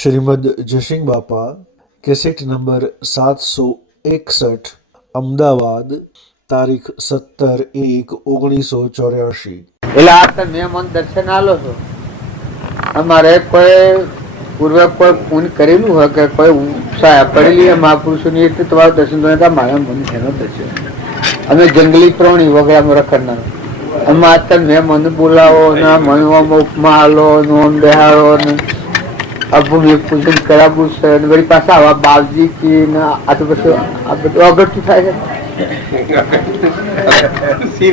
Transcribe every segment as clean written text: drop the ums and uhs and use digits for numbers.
શ્રીમદ જયસિંહ બાપા cassette number 761 Ahmedabad તારીખ 17/1/1984। એટલે આ તમે મન દર્શન આલો છો, અમારે કોઈ પૂર્વે કોઈ પૂન કરેલું હોય કે કોઈ ઉત્સાહ પડેલી મહાપુરુષોની એટલે તમારું દર્શન કરે મારા મન એનો દર્શન અમે જંગલી પ્રાણી વગેરે રખડનાર એમાં અત્યારે મેં મને બોલાવો ને મનમાં ઉપમા આલો નોન બેહાડો ને અભૂમિ પૂજન કરાવવું છે ને વળી પાછા આવા બાવજી કી ને આ તો પછી આ બધું અગત્ય થાય છે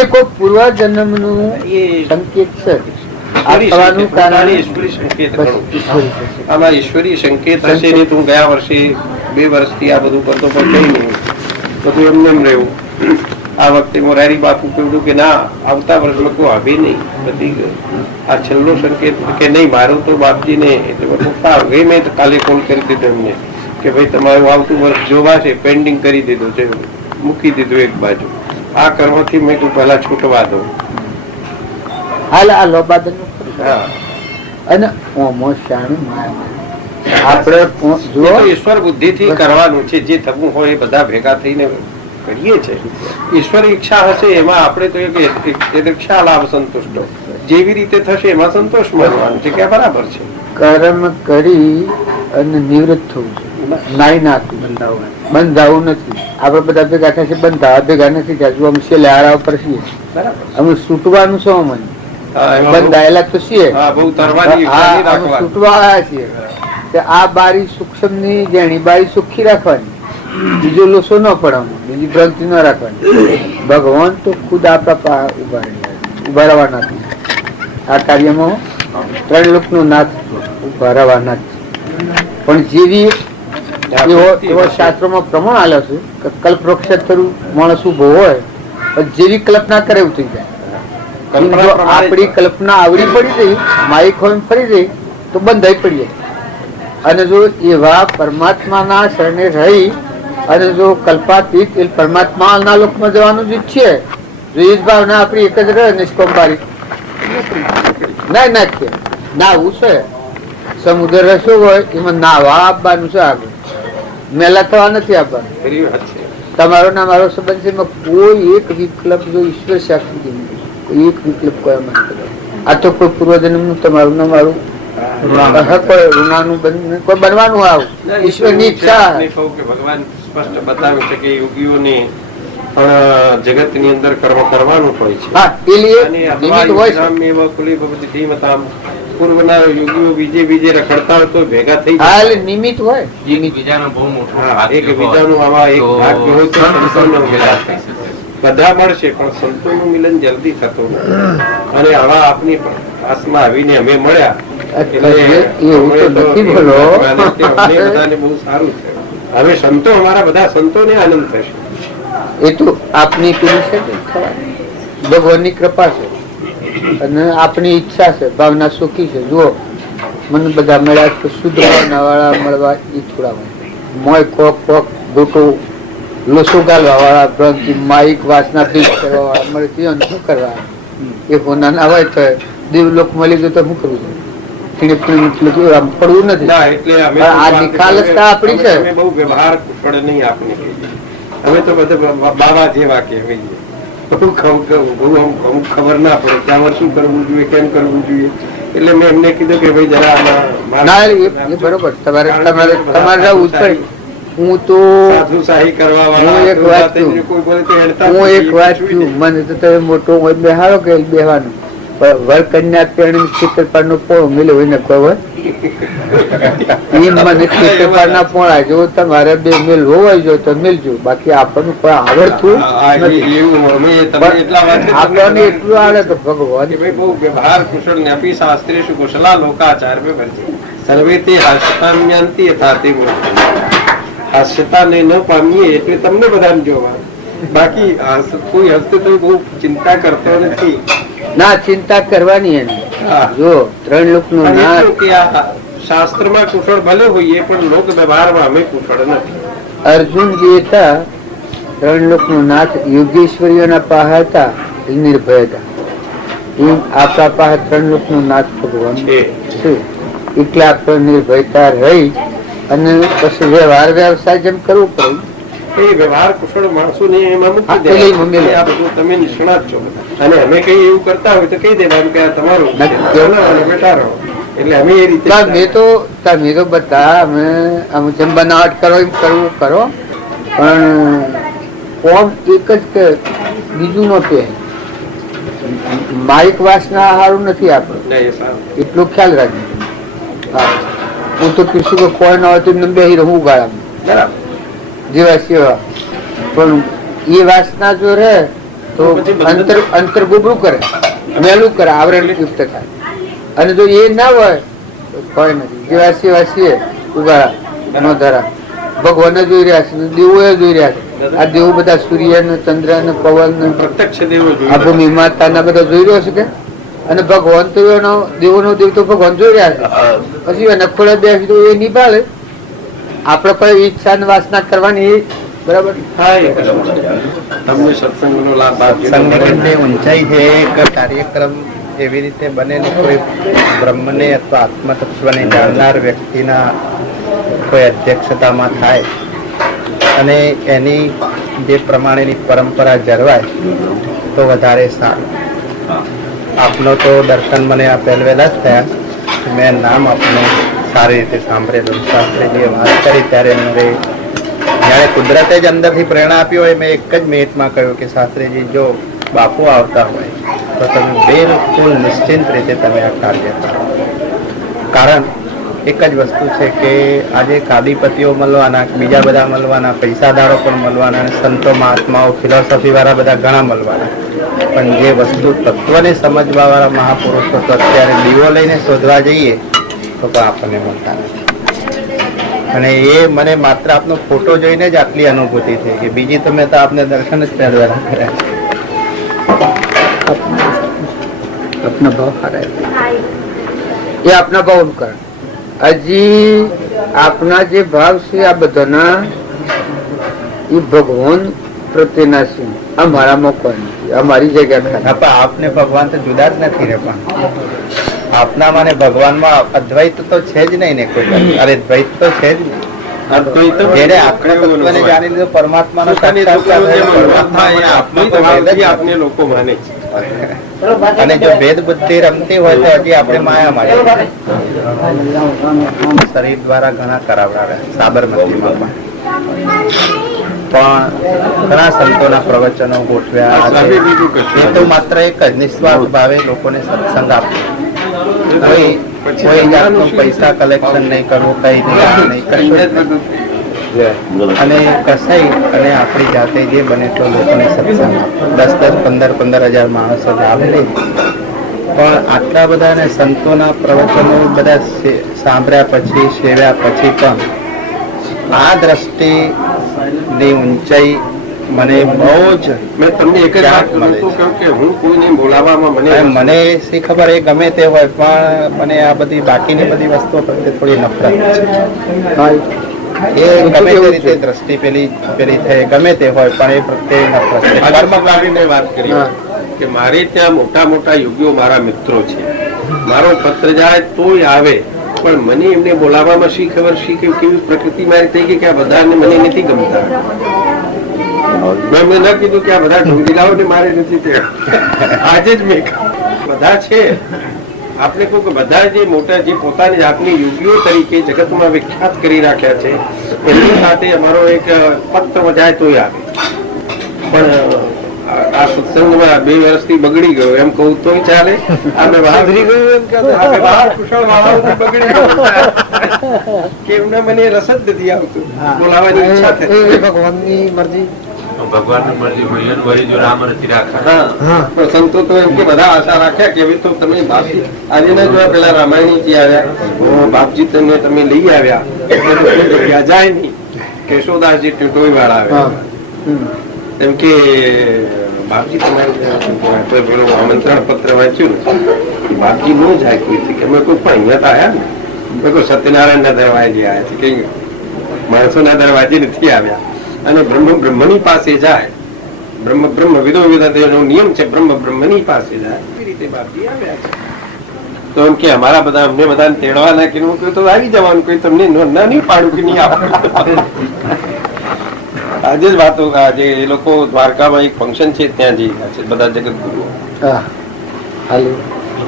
એ કોઈ પૂર્વજન્મ નું સંકેત છે। ઈશ્વરી સંકેત હશે ને તું ગયા વર્ષે 2 વર્ષથી આ બધું કરતો પણ કઈ નહીં બધું એમને એમ રહ્યું। આ વખતે મોરારી બાપુ કહ્યું કે ના આવતા વર્ષ લોકો આવે નહીં બધી આ છેલ્લો સંકેત કે નહીં મારું તો બાપજીને એટલે મેં કાલે કોલ કરી દીધો એમને કે ભાઈ તમારું આવતું વર્ષ જોવા છે પેન્ડિંગ કરી દીધું છે મૂકી દીધું એક બાજુ આ કરવાથી મેં તું પહેલા છૂટવા દઉં હાલ આ લોબાદન અને આપણે ઈશ્વર બુદ્ધિ થી કરવાનું છે જે થવું હોય એ બધા ભેગા થઈને કરીએ છે। ઈશ્વર ઈચ્છા હશે એમાં આપણે તો ઈચ્છા લાભ સંતુષ્ટો જેવી રીતે થશે એમાં સંતોષ માનવાનું છે કે બરાબર છે। કર્મ કરી અને નિવૃત્ત થવું નાઈ નાખવું બંધાવું નથી આપડે બધા ભેગા થશે બંધાવા ભેગા નથી થયા અમે શેલારા ઉપર છીએ અમે છૂટવાનું છે અમને બંધાયેલા તો છીએ છૂટવા આવ્યા છીએ આ બારી સૂક્ષ્મ ની જેણી બારી સુખી રાખવાની બીજો લોસો ન પડવાનો બીજી ભ્રાંતિ ન રાખવાની ભગવાન તો ખુદ આપણા ઉભા રહેવાના આ કાર્યમાં 3 લોક નો નાથ ઉભા રહેવાના પણ જેવી એવો શાસ્ત્રોમાં પ્રમાણ આલ્યો છે કે કલ્પ વૃક્ષ થરું માણસ ઉભો હોય જેવી કલ્પના કરે એવું થઈ જાય। આપણી કલ્પના આવડી પડી ગઈ માઇક હોય ફરી ગઈ તો બંધાઈ પડીએ અને જો એવા પરમાત્માના શરણે રહી અને જો કલ્પાતીત એ પરમાત્માના લોકમાં જવાનું જ ઈચ્છીએ જો એ જ ભાવના આપણી એક જ રહે નિષ્કોમબારી ના નાખીએ નાવું છે સમુદ્ર રસો હોય એમાં નાવા આપવાનું છે આગળ મેલા થવા નથી આપવાનું। તમારો ના મારો સંબંધ છે એમાં કોઈ એક વિકલ્પ જો ઈશ્વર શાસ્ત્રી એક વિકલ્પ કોઈ આ તો કોઈ પૂર્વજન્મ નું તમારું ના મારું કોઈ ઋણાનું કોઈ બનવાનું આવું ઈશ્વર ની ઈચ્છા ભગવાન સ્પષ્ટ બતાવે છે કે યોગીઓને જગત ની અંદર કર્મ કરવાનું હોય છે। પૂર્વના યોગીઓ બીજે રખડતા હોય તો ભેગા થઈ જાય નિમિત્ત હોય એકબીજાનું આવા એક ભાગ્ય હોય તો સંતોનું મિલન બધા મળશે પણ સંતોનું મિલન જલ્દી થતું નથી અને આવા આપની પાસમાં આવીને અમે મળ્યા બધાને બહુ સારું છે। હવે સંતો અમારા બધા સંતોને આનંદ થશે એ તો આપની પીડી છે ભગવાનની કૃપા છે અને આપણી ઈચ્છા છે ભાવના સુખી છે। જુઓ મને બધા મળ્યા તો શુદ્ધ ભાવના વાળા મળવા એ થોડા મોય કોક કોક ગોટો લોસો ગાલવા વાળા ભ્રાંતિ માઇક વાસના બીજ કરવા વાળા મળે શું કરવા એ હોના ના હોય તો દેવલોક મળી ગયો તો શું કરવું પડવું નથી આ નિખાલસતા આપણી છે। બહુ વ્યવહાર પડે નહીં આપણે અમે તો બધા બાબા જેવા કહેવાય ખબર ના પડે કે આમાં શું કરવું જોઈએ કેમ કરવું જોઈએ એટલે મેં એમને કીધું કે ભાઈ જરા બરોબર તમારે હું તો સાધુશાહી કરવા વાળા એક વાત મને તો તમે મોટો બેહાડો કે બેહવાનું વર કન્યા પેણી ખેતરપાળ નો પોણો મિલ્યો હોય ને કોઈ મને ખેતરપાળ ના પોણા જો તમારે 2 મિલ હોય જો તો મિલજો બાકી આપણને કોઈ આવડતું આપણને એટલું આવડે તો ભગવાન બહુ વ્યવહાર કુશળ ને અપી શાસ્ત્રેષુ કુશલા લોકાચાર સર્વે તે હાસ્યતામ્યંતિ યથાતિ હાસ્યતાને ન પામીએ એટલે તમને બધાને જોવા બાકી કોઈ હસ્તે તો બહુ ચિંતા કરતો નથી ના ચિંતા કરવાની એની જો 3 લોક નું શાસ્ત્રમાં કુશળ ભલે હોઈએ પણ લોક વ્યવહારમાં અમે કુશળ નથી। અર્જુન જે હતા 3 લોક નું નાથ યોગેશ્વરીઓના પાસે હતા નિર્ભય હતા આપણા પાસે 3 લોક નું નાથ ભગવાન છે। એકલા પર નિર્ભયતા રહી અને પછી વ્યવહાર વ્યવસાય જેમ કરવું પડે એ વ્યવહાર કુશળ માણસો ને એમાં મૂકી હા, દે. એ મૂકી દે. આ બધું તમે નિષ્ણાત છો બધા. અને અમે કઈ એવું કરતા હોય તો કહી દેવાનું કે આ તમારું છે. ચાલો, અને બેઠા રહો. એટલે અમે એ રીતે મેં તો બધા અમે જેમ બનાવટ કરો એમ કરવું કરો પણ કોમ એક જ કે બીજું નો કે માઇક વાસના સારું નથી આપણું નહીં, એ સારું. એટલો ખ્યાલ રાખજો. હા, હું તો કીધું કે કોઈ ના હોય તો એમને બેસી રહું ગાળામાં બરાબર. જેવા સેવા પણ એ વાસના જો રહે તો પછી બંધ અંતર ગુબરું કરે મેલું કરે આવરણ યુક્ત થાય અને જો એ ના હોય તો કોઈ નથી જેવા સેવા છીએ ઉગાડા એનો ધરા ભગવાન જોઈ રહ્યા છે દેવો જોઈ રહ્યા છે આ દેવો બધા સૂર્ય ને ચંદ્ર ને પવન ને પ્રત્યક્ષ દેવો આ ભૂમિ જોઈએ. માતા ના બધા જોઈ રહ્યો છે કે અને ભગવાન તો એનો દેવો નો દેવ તો ભગવાન જોઈ રહ્યા છે પછી એને ખોળે બેસી તો એ નિભાળે આપણે કોઈ ઈચ્છા ને વાસના કરવાની એ બરાબર હા, એ બરાબર. તમને સત્સંગનો લાભ આપજો. સંગની રીતે ઊંચાઈ છે એક કાર્યક્રમ એવી રીતે બને ને કોઈ બ્રહ્મને અથવા આત્મતત્વને જાણનાર વ્યક્તિના કોઈ અધ્યક્ષતામાં થાય અને એની જે પ્રમાણેની પરંપરા જળવાય તો વધારે સારું. આપનો તો દર્શન મને આ પહેલવેલા જ થયા. મેં નામ આપનું સારી રીતે સાંભળેલું. શાસ્ત્રીજીએ વાત કરી ત્યારે મને જ્યારે કુદરતે જ અંદરથી પ્રેરણા આપી હોય મેં એક જ મિનિટમાં કહ્યું કે શાસ્ત્રીજી જો બાપુ આવતા હોય તો તમે બિલકુલ નિશ્ચિંત રીતે તમે આ કાર્ય કરો. કારણ એક જ વસ્તુ છે કે આજે કાદીપતિઓ મળવાના બીજા બધા મળવાના પૈસાદારો પણ મળવાના અને સંતો મહાત્માઓ ફિલોસોફી વાળા બધા ઘણા મળવાના પણ જે વસ્તુ તત્વને સમજવા વાળા મહાપુરુષો તો અત્યારે દીવો લઈને શોધવા જઈએ તો પણ આપણને મળતા નથી. અને એ મને માત્ર આપનો ફોટો જોઈને જ આટલી અનુભૂતિ થઈ કે બીજી તો મેં તો આપને દર્શન જ પહેરવાના કર્યા. આપના ભાવ હારા એ આપના ભાવ નું કારણ હજી આપના જે ભાવ છે આ બધાના એ ભગવાન પ્રત્યેના છે અમારામાં કોઈ નથી અમારી જગ્યા ખાલી પણ આપને ભગવાન તો જુદા જ નથી રે પણ આપનામાં ને ભગવાનમાં અદ્વૈત તો છે જ નહીં ને કોઈ. અરે દ્વૈત તો છે જ નહીં. અદ્વૈત જેને આત્મતત્વને જાણી લીધું પરમાત્માનો પોતાની સાક્ષાત્કાર છોકરીઓ જે થયો, પરમાત્મા એ આપની તો ભેદ જ ભાવથી નથી. આપને લોકો માને છે. અને જો ભેદ બુદ્ધિ રમતી હોય તો હજી આપણે માયા માં શરીર દ્વારા ઘણા કરાવડાવે સાબરમતીમાં પણ ઘણા સંતોના પ્રવચનો ગોઠવ્યા છે. સ્વામી બીજું કશું એ તો માત્ર એક જ નિસ્વાર્થ ભાવે લોકોને સત્સંગ આપવો. કોઈ જાતનું પૈસા કલેક્શન નહીં કરવું, કઈ નહીં કશું જ નહીં. અને કસાઈ અને આપણી જાતે જે બને તો લોકોને સત્સંગ 10-15 માણસો લાભ લે. પણ આટલા બધા સંતોના પ્રવચનો બધા સાંભળ્યા પછી સેવ્યા પછી પણ આ દ્રષ્ટિની ઊંચાઈ મને બહુ જ મેં તમને એક જ વાત કરું તો કહું કે હું કોઈને બોલાવવામાં મને શી ખબર એ ગમે તે હોય પણ મને આ બધી બાકીની બધી વસ્તુઓ પ્રત્યે થોડી નફરત છે. એ ગમે તે રીતે દ્રષ્ટિ પેલી થઈ ગમે તે હોય પણ એ પ્રત્યે નફરત છે. કર્મકારીને વાત કરી કે મારે ત્યાં મોટા મોટા યોગીઓ મારા મિત્રો છે. મારો પત્ર જાય તોય આવે પણ મને એમને બોલાવવામાં શી ખબર કેવી પ્રકૃતિ મારી થઈ ગઈ કે આ બધાને મને નથી ગમતા. મેં ન કીધું કે આ બધા ઢોંગીલાઓને મારે નથી તે આજે જ મેં બધા છે આપણે કહું કે બધા જે મોટા જે પોતાની જાતની યોગીઓ તરીકે જગતમાં વિખ્યાત કરી રાખ્યા છે એમની સાથે અમારો એક પત્ર જાય તોય આવે. પણ આ સત્સંગમાં 2 વર્ષથી બગડી ગયો એમ કહું તોય ચાલે. બગડી ગયો કે એમને મને રસ જ નથી આવતું બોલાવાની ઈચ્છા થઈ. ભગવાનની મરજી ભગવાનની મરજી હોય એનું વળી જો રામ નથી રાખા. પણ સંતો તો એમ કે બધા આશા રાખ્યા કે હવે તો તમે બાપજી આજે ના જોયા પેલા રામાયણજી આવ્યા બાપજી તમે લઈ આવ્યા જાય નહીં. કેશોદાસજી ટીટોઈ વાળા આવ્યા એમ કે બાપજી તમારે આમંત્રણ પત્ર વાંચ્યું ને બાપજી ન જાય કોઈથી કે અમે કોઈ પણ અહીંયા તો આવ્યા ને મેં કોઈ સત્યનારાયણ ના દરવાજે આવ્યા છે કે માણસો ના દરવાજે નથી આવ્યા. અને બ્રહ્મની પાસે જાય બ્રહ્મ વિદો વિદા નિયમ છે બ્રહ્મની પાસે જાય એવી રીતે બાપજી આવ્યા છે. તો એમ કે અમારા બધા અમને બધાને તેડવાના કે હું કહ્યું તો આવી જવાનું, કોઈ તમને ના નહીં પાડું કે નહીં આપું. આજે જ વાતો, આજે એ લોકો દ્વારકામાં એક ફંક્શન છે ત્યાં જઈ રહ્યા છે બધા જગતગુરુઓ. હા હાલે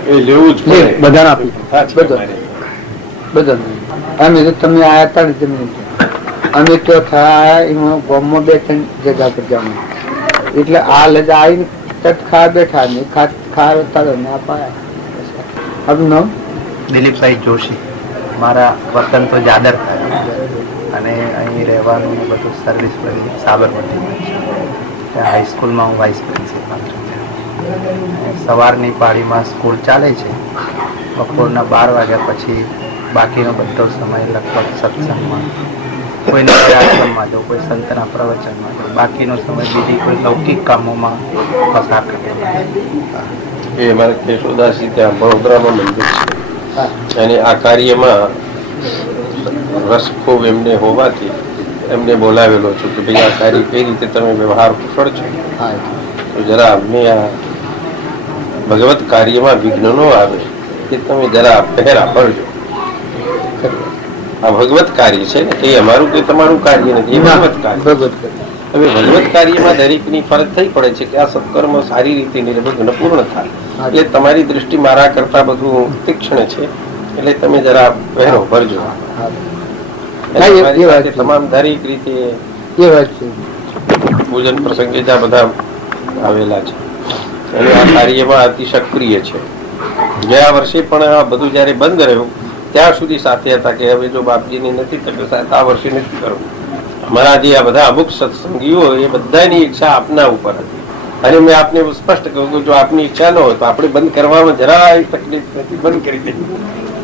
એ લેવું જ પડે બધાને આપી સાચી બધા તમારી. બધા અમે તો તમે આયા હતા ને તમે અમે તો થાય એમાં ગામમાં 2-3 જગ્યા પર જવાનું એટલે આ લજા આવીને તટ ખા બેઠા ને ખા તારે ને આપાયા. આપનું નામ? દિલીપભાઈ જોશી. મારા વતન તો જાદર થયા અને અહીં રહેવાનું બધું સર્વિસ બધી સાબરમતીમાં છે. ત્યાં હાઈસ્કૂલમાં હું વાઇસ પ્રિન્સિપાલ છું. સવારની પાળીમાં સ્કૂલ ચાલે છે. બપોરના 12 વાગ્યા પછી બાકીનો બધો સમય લગભગ સત્સંગમાં, કોઈને આશ્રમમાં જાઉં, કોઈ સંતના પ્રવચનમાં જાઉં, બાકીનો સમય બીજી કોઈ લૌકિક કામોમાં પસાર કરે. એ અમારે કેશોદાસજી ત્યાં વડોદરામાં મંદિર છે અને આ કાર્યમાં રસ ખૂબ એમને હોવાથી એમને બોલાવેલો છું કે ભાઈ આ કાર્ય કઈ રીતે તમે વ્યવહાર કુશળ છો, તો જરા અમને આ ભગવત કાર્યમાં વિઘ્ન ન આવે કે તમે જરા પહેરા પડજો. આ ભગવત કાર્ય છે ને, એ અમારું કોઈ તમારું કાર્ય નથી, એ ભગવત કાર્ય. હવે ભગવત કાર્યમાં દરેકની ફરજ થઈ પડે છે કે આ સત્કર્મ સારી રીતે નિર્વિઘ્ન પૂર્ણ થાય. એટલે તમારી દ્રષ્ટિ મારા કરતા બધું તીક્ષ્ણ છે, એટલે તમે જરા પહેરો ભરજો. તમામ દરેક રીતે પૂજન પ્રસંગે જ આ બધા આવેલા છે અને આ કાર્યમાં અતિ સક્રિય છે. ગયા વર્ષે પણ આ બધું જયારે બંધ રહ્યું ત્યાં સુધી સાથે હતા કે હવે જો બાપજીની નથી તબિયત આ વર્ષે નથી કરવું. અમારા જે આ બધા અમુક સત્સંગીઓ એ બધાની ઈચ્છા આપના ઉપર હતી અને મેં આપને સ્પષ્ટ કહ્યું કે જો આપની ઈચ્છા ન હોય તો આપણે બંધ કરવામાં જરા તકલીફ નથી, બંધ કરી દીધું.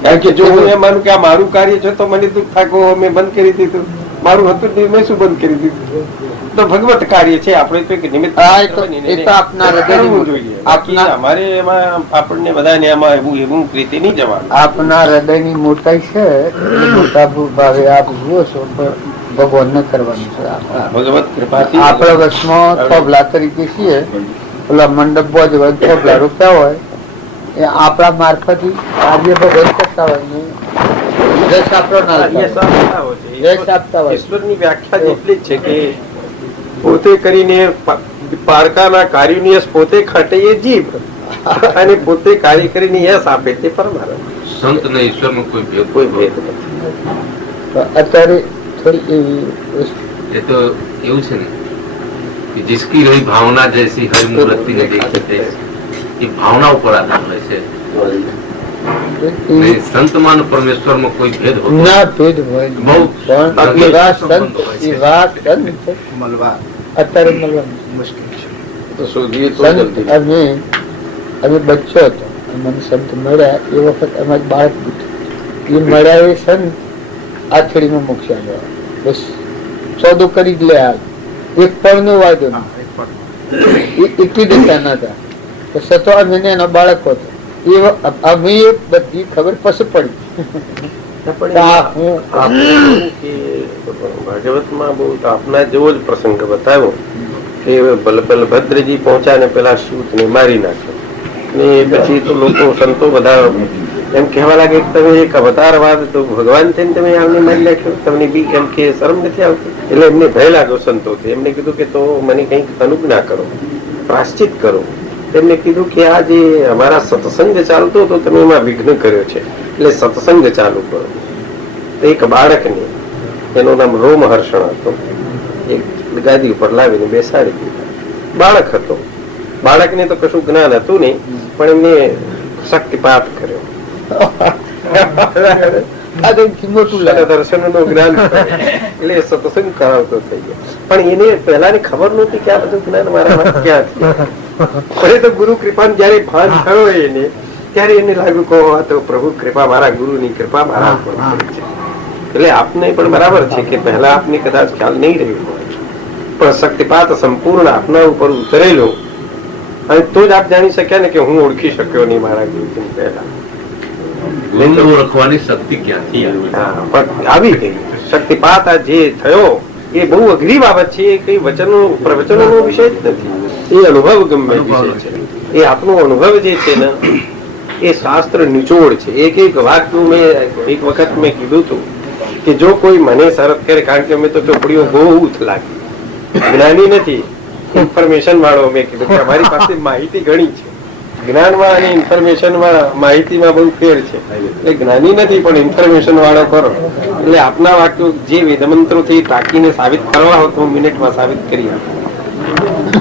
કારણ કે જો હું એમ માનું કે આ મારું કાર્ય છે તો મને દુઃખ થાય કે મેં બંધ કરી દીધું, મારું હતું નહીં મેં શું બંધ કરી દીધું. તો ભગવત કાર્ય છે, આપણે તો એક નિમિત્ત જોઈએ. અમારે એમાં આપણને બધાને એમાં એવું રીતે નહીં જવાનું. આપના હૃદયની મોટાઈ છે, મોટા ભાવે આપ જુઓ છો, પણ ભગવાન ને કરવાનું છે. ભગવત કૃપાથી આપણા વર્ષમાં થોભલા તરીકે છીએ, ઓલા મંડપ બોજવા થોભલા રૂપિયા હોય એ આપણા મારફત કાર્ય ભગવાન કરતા હોય ને રસ આપણો ના રસ આપતા હોય. ઈશ્વરની વ્યાખ્યા જ એટલી જ છે કે પોતે કરીને પારકાના કાર્યની યશ પોતે ખાટે એ જીભ અને પોતે કાર્ય કરીને યશ આપે તે પરમાત્મા. સંત ને ઈશ્વર નો કોઈ ભેદ તો અત્યારે થોડી એવી એ તો એવું છે ને કે जिसकी रही भावना जैसी हर मूर्ति ने देखी तैसी, ये भावना ઉપર આધાર હોય છે. સંતમાં પરમેશ્વર માં કોઈ ભેદ હોતો ના ભેદ હોય બહુ મળવા અત્યારે મળવાનું મુશ્કેલ છે. તો શોધીએ તો જલ્દી. અમે બચ્ચો હતો, મને સંત મળ્યા એ વખત અમારે બાળક દીઠું એ મળ્યા એ સંત આથડીમાં મૂક્યા ગયા, બસ સોદો કરી જ લે. એક પણ નો વાયદો એટલી દિશા ના હતા તો સતો અમે એનો બાળક હતો. અમે બધી ખબર પછી પડી. ભાગવતમાં બહુ આપના જેવો જ પ્રસંગ બતાવ્યો કે બલભદ્રજી પહોંચ્યા ને પેલા શૂટને મારી નાખ્યો ને પછી તો લોકો સંતો બધા એમ કહેવા લાગે કે તમે એક અવતારવાદ તો ભગવાન થઈને તમે આમને મારી નાખ્યો, તમને બી એમ કે શરમ નથી આવતી. એટલે એમને ભય લાગ્યો સંતોથી. એમને કીધું કે તો મને કંઈક અનુજ્ઞા કરો, પ્રાશ્ચિત કરો. તેમને કીધું કે આ જે અમારા સત્સંગ ચાલતો હતો તમે એમાં વિઘ્ન કર્યો છે, એટલે સત્સંગ ચાલુ કરો. એક બાળકને, એનું નામ રોમહર્ષણ હતો, એક ગાદી ઉપર લાવીને બેસાડી દીધા. બાળક હતો, બાળકને તો કશું જ્ઞાન હતું નહીં, પણ એમને શક્તિપાત કર્યો. દર્શન નું જ્ઞાન એટલે સત્સંગ કરાવતો થઈ ગયો. પણ એને પહેલાની ખબર નહોતી કે આ બધું જ્ઞાન મારામાં ક્યાંથી. પણ તો ગુરુ કૃપા જયારે ભાન થયો એને ત્યારે એને લાગ્યું કે આ તો પ્રભુ કૃપા, મારા ગુરુની કૃપા મારા ઉપર છે. એટલે આપને પણ બરાબર છે કે પહેલા આપને કદાચ ખ્યાલ નહીં રહ્યો હોય, પણ શક્તિપાત સંપૂર્ણ આપના ઉપર ઉતરેલો અને તો જ આપ જાણી શક્યા ને કે હું ઓળખી શક્યો નહીં મારા ગુરુની પહેલા. ઓળખવાની શક્તિ ક્યાંથી આવી ગઈ શક્તિપાત. આ જે થયો એ બહુ અઘરી બાબત છે. એ કઈ વચનો પ્રવચનો નો વિષય જ નથી, એ અનુભવ ગમે વિષય છે. એ આપનો અનુભવ જે છે ને એ શાસ્ત્ર નિચોડ છે. એક એક વાતનું મેં એક વખત મેં કીધું હતું કે જો કોઈ મને શરત કરે, કારણ કે અમે તો ચોપડીઓ બહુ લાગે, જ્ઞાની નથી, ઇન્ફોર્મેશન વાળો. મેં કીધું કે અમારી પાસે માહિતી ઘણી છે, જ્ઞાનમાં અને ઇન્ફોર્મેશનમાં માહિતીમાં બહુ ફેર છે. એટલે જ્ઞાની નથી પણ ઇન્ફોર્મેશન વાળો કરો. એટલે આપના વાક્યો જે વેદમંત્રોથી ટાંકીને સાબિત કરવા હોય તો મિનિટમાં સાબિત કરી આપો.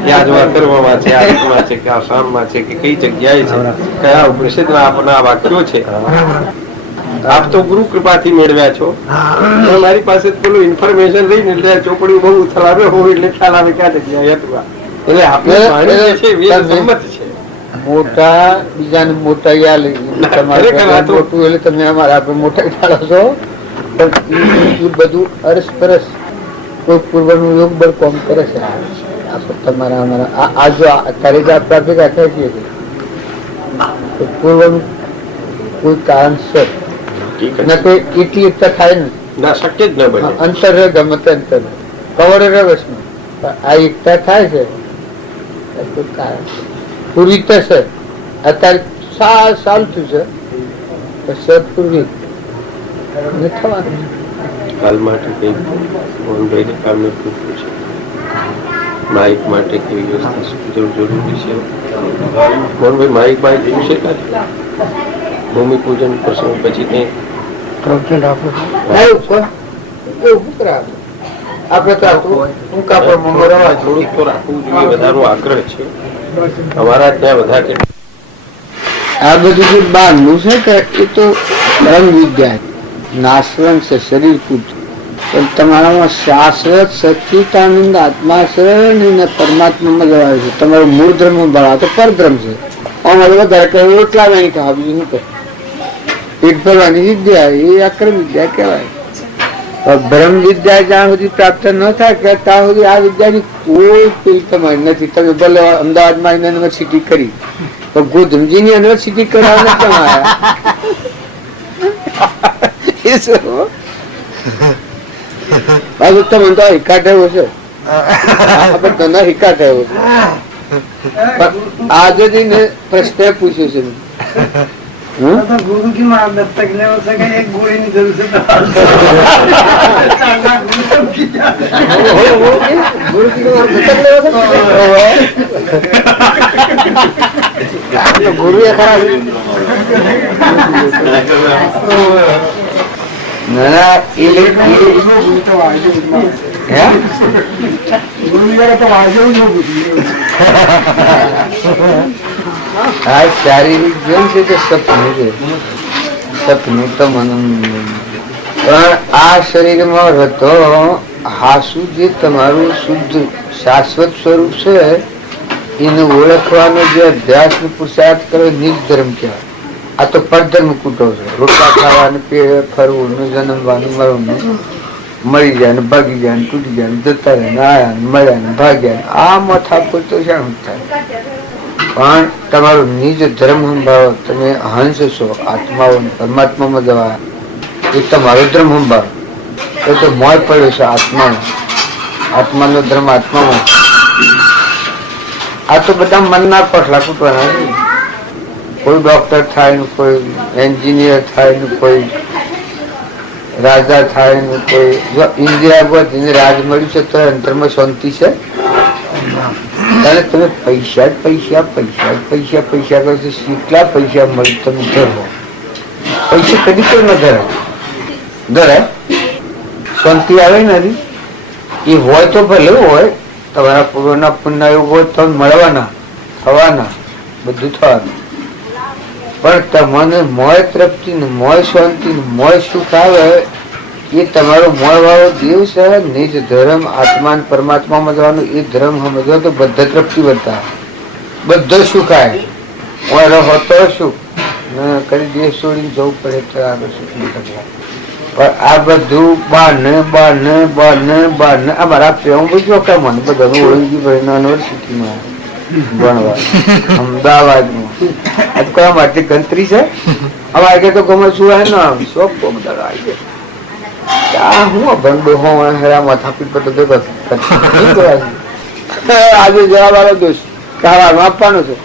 કે આ જવાકર્મમાં છે, આ રીતમાં છે, કે આ શામમાં છે, કે કઈ જગ્યાએ છે, કયા ઉપનિષદમાં આપના વાક્યો છે. આપ તો ગુરુ કૃપાથી મેળવ્યા છો, પણ મારી પાસે પેલું ઇન્ફોર્મેશન લઈને એટલે ચોપડી બહુ થલાવે હોય એટલે ખ્યાલ આવે ક્યાં જગ્યાએ હતું. એટલે આપણે વાણી જે છે વેદ સંમત છે. મોટા બીજાને મોટા યાદ તમારે મોટું એટલે તમે અમારા આપણે મોટા ખ્યાલો છો, પણ એ બધું અરસપરસ કોઈ પૂર્વનું યોગ બળ કોમ કરે છે. તમારા અમારા આ જો અત્યારે જ આપણા ભેગા થઈ ગઈ તો પૂર્વનું કોઈ કારણસર એટલી એકતા થાય ને શક્ય જ ન બને. અંતર ગમે તે અંતર કવર રસમાં આ એકતા થાય છે કોઈ કારણ પૂરી થશે. અત્યારે ચાલતું છે પછી પૂરી થવાનું. કાલ માટે કઈ મોહનભાઈ કામને પૂછવું છે, માઇક માટે કઈ વ્યવસ્થા જરૂરી છે? મોહનભાઈ માઇક બાઇક જોયું છે કાલે ભૂમિપૂજન પ્રસંગ પછી કઈ થોડુંક તો રાખવું જોઈએ. વધારો આગ્રહ છે અમારા ત્યાં. વધારે આ બધું જે બહારનું છે કે એ તો રંગ વિદ્યા નાશવંત છે, શરીર પૂરતું. પણ તમારામાં શાશ્વત સચ્ચિદાનંદ આત્મા છે ને પરમાત્મામાં જવાય છે. તમારો મૂળ ધર્મ ભણા તો પરધર્મ છે. અમારે વધારે કહે એટલા નહીં કહા, બીજું શું કહે. પેટ ભરવાની વિદ્યા એ અક્રમ વિદ્યા કહેવાય. બ્રહ્મ વિદ્યા જ્યાં સુધી પ્રાપ્ત ન થાય કે ત્યાં સુધી આ વિદ્યાની કોઈ પેલી તમારી નથી. તમે ભલે અમદાવાદમાં યુનિવર્સિટી કરી તો ગોધમજીની યુનિવર્સિટી કરવાના તમારા તમે તો હિકાટ એવો છે, બધા હિકાટ એવો છે. આજે પ્રશ્ન પૂછ્યો છે गुरु की मार दस्तक ले हो सके एक गोली नहीं जरूर से गुरु की मार दस्तक ले हो सके गुरु ये खराब ना ये गुरु यार तो आगे ही हो આ શારીરિક જીવન છે કે સપનું છે, સપનું તો મન. પણ આ શરીરમાં રહેતો હાસુ જે તમારું શુદ્ધ શાશ્વત સ્વરૂપ છે એને ઓળખવાનો જે અભ્યાસ નો પુરુષાર્થ કરે નિજ ધર્મ કહેવાય. આ તો પરધર્મ કૂટો છે. રોટલા ખાવાનું, પેટ ફરવું, જન્મવાનું, મરવાનું, મરી જાય ને ભાગી જાય ને તૂટી જાય ને જતા રહે ને આયા ને મળ્યા ને ભાગ્યા. આ માથા પર તો શાનું થાય. પણ તમારો નિજ ધર્મ સંભાળો. તમે હંસ છો, આત્માઓ પરમાત્મામાં જવા એ તમારો ધર્મ સંભાળો. એ તો મોય પડ્યો છે આત્માનો. આત્માનો ધર્મ આત્મામાં. આ તો બધા મનના કોઠલા કૂટવાના છે. કોઈ ડોક્ટર થાય ને કોઈ એન્જિનિયર થાય ને કોઈ રાજા થાય ને કોઈ. જો ઇન્દિરા રાજ મળ્યું છે તો અંતરમાં શાંતિ છે. અને તમે પૈસા પૈસા પૈસા પૈસા પૈસા કરો છો. કેટલા પૈસા મળે તમે ધરો. પૈસા કદી કોઈ ન ધરાય. ધરાય શાંતિ આવે નથી. એ હોય તો ભલે હોય, તમારા પૂર્વના પુણ્ય એવું હોય તો મળવાના, થવાના, બધું થવાનું. પણ તમને મોય તૃપ્તિ ને મોય શાંતિ ને મોય સુખ આવે એ તમારો મોય વાળો દેવ છે. નિજ ધર્મ આત્મા પરમાત્મામાં જવાનું એ ધર્મ સમજવો તો બધા તૃપ્તિ વર્તા, બધો સુખ આવે. રહો તો સુખ કરી દેશ છોડીને જવું પડે તો આગળ સુખ નહીં. પણ આ બધું બારને બારને બારને બારને આ મારા પ્રેમ બધું કે મને બધાનું ઓળંગી ભાઈ યુનિવર્સિટીમાં ભણવા અમદાવાદમાં આજ કયા માટે ગંતરી છે. હવે આગળ તો ગમે શું આવે ને શોખ બધા આવી જાય. હું ભંડો હેરા માથા પીટ પર આજે જવાબ વાળો દોષ આપવાનો છે.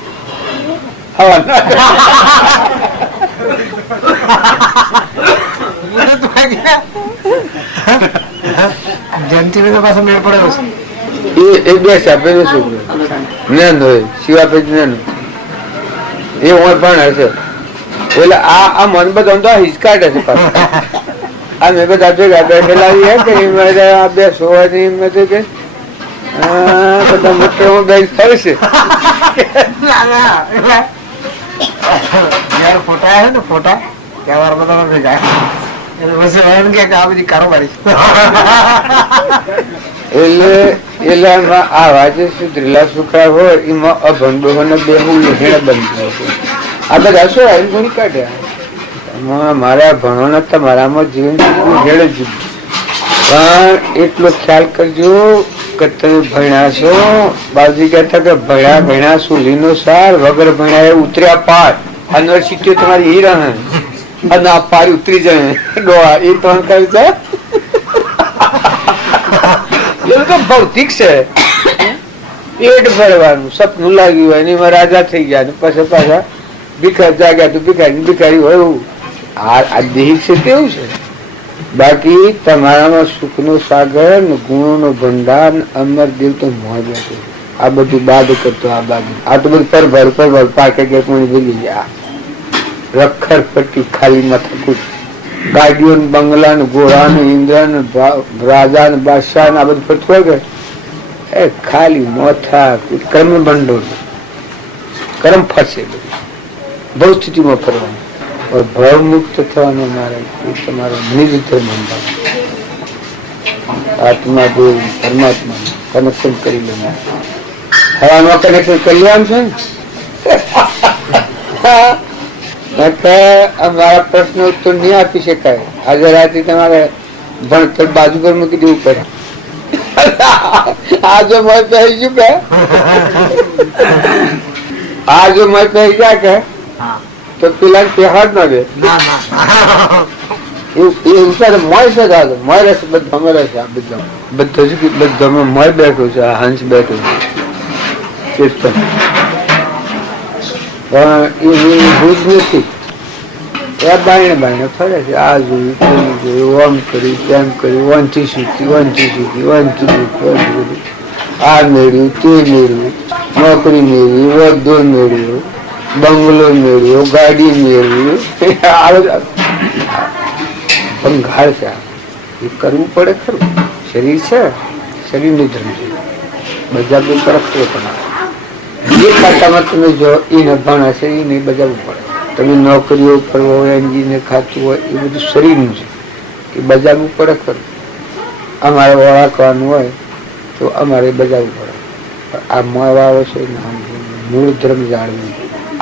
જયંતિ પાછો મેળ પડેલો છે. એ બે આપેલું છોકરો જ્ઞાન હોય શિવાપે જ્ઞાન એ હું પણ હશે એટલે આ મન બધા તો હિચકાટ હશે પાછું આ મેં બધા ભેગા બેઠેલા કે આ બે સોવાની એમ નથી કે બધા મિત્રો બેન ફરશે ફોટા આવે ને ફોટા ત્યાં બધા ભેગા કે આ બધી કારોબારી એટલે આ વાજે સુધરેલા સુખા હોય એમાં અભંડોને બેહું લેણ બનતું હતું. આ બધા શું આવી ઘણી કાઢ્યા મારા ભણવાના તમારામાં જીવન હેડ જ પણ એટલો ખ્યાલ કરજો કે તમે ભણ્યા છો. બાજુ કહેતા કે ભણ્યા સુલીનો સાર વગર ભણ્યા એ ઉતર્યા પાર. યુનિવર્સિટીઓ તમારી એ રહે અને આ પાર ઉતરી જાય ડોળા એ ત્રણ કરતા એવું તો ભૌતિક છે. પેટ ભરવાનું સપનું લાગ્યું હોય એમાં રાજા થઈ ગયા પછી પાછા ભિખારી જાગ્યા તો ભિખારી હોય એવું આ દેહિક છે તેવું છે. બાકી તમારામાં સુખનો સાગર ગુણોનો ભંડાર અમર દેવ તો મોજ હતો. આ બધું બાદ કરતો આ બાજુ આ તો બધું પરભર પાકે ગયા કોણી ભેગી ગયા રખર પટ્ટી ખાલી માથાકૂટ ગાડીઓ બંગલા ને ઘોડા ને ઇન્દ્ર ને રાજા ને બાદશાહ ને આ બધું ફરતું હોય કે એ ખાલી મોથા કર્મ ભંડોળ કર્મ ફરશે બહુ સ્થિતિમાં ફરવાનું ભવ મુક્ત થવાનું મારે એ તમારો નિજ ધર્મ આત્મા દેવ પરમાત્મા કનેક્શન કરી લેવાનું. હવામાં કનેક્શન કરી લેવાનું છે ને અમારા પ્રશ્ન ઉત્તર નહીં આપી શકાય. આજે રાતે તમારે ભણતર બાજુ પર મૂકી દેવું પડે. આ જો મય પહેરી ગયું કે આ જો મય પહેરી ગયા કે તો પેલા પહેર ના દે મોય છે દાદા મોય રહેશે બધા અમે રહેશે આ બધા બધા શું બધા મોય બેઠું છે આ હંસ બેઠું છે પણ એ ભૂજ નથી. બાયણે ફરે છે. આ જોયું પેલું જોયું ઓમ કર્યું તેમ કર્યું વનથી શીખી આ મેળવ્યું તે મેળવ્યું નોકરી મેળવી વધો મેળવ્યો બંગલો મેળવ્યો ગાડી મેળવ્યું ભંગાર છે. એ કરવું પડે ખરું. શરીર છે શરીરનું ધર્મ છે. બધા બી પરખવો તમારે જે ખાતામાં તમે જો એને ભણ હશે એ નહીં બજાવવું પડે. તમે નોકરીઓ કરવો હોય એન્જિને ખાતું હોય એ બધું શરીરનું છે એ બજાવવું પડે ખરું. અમારે ઓળખવાનું હોય તો અમારે બજાવવું પડે. આ મળવાળો છે મૂળ ધર્મ જાળવી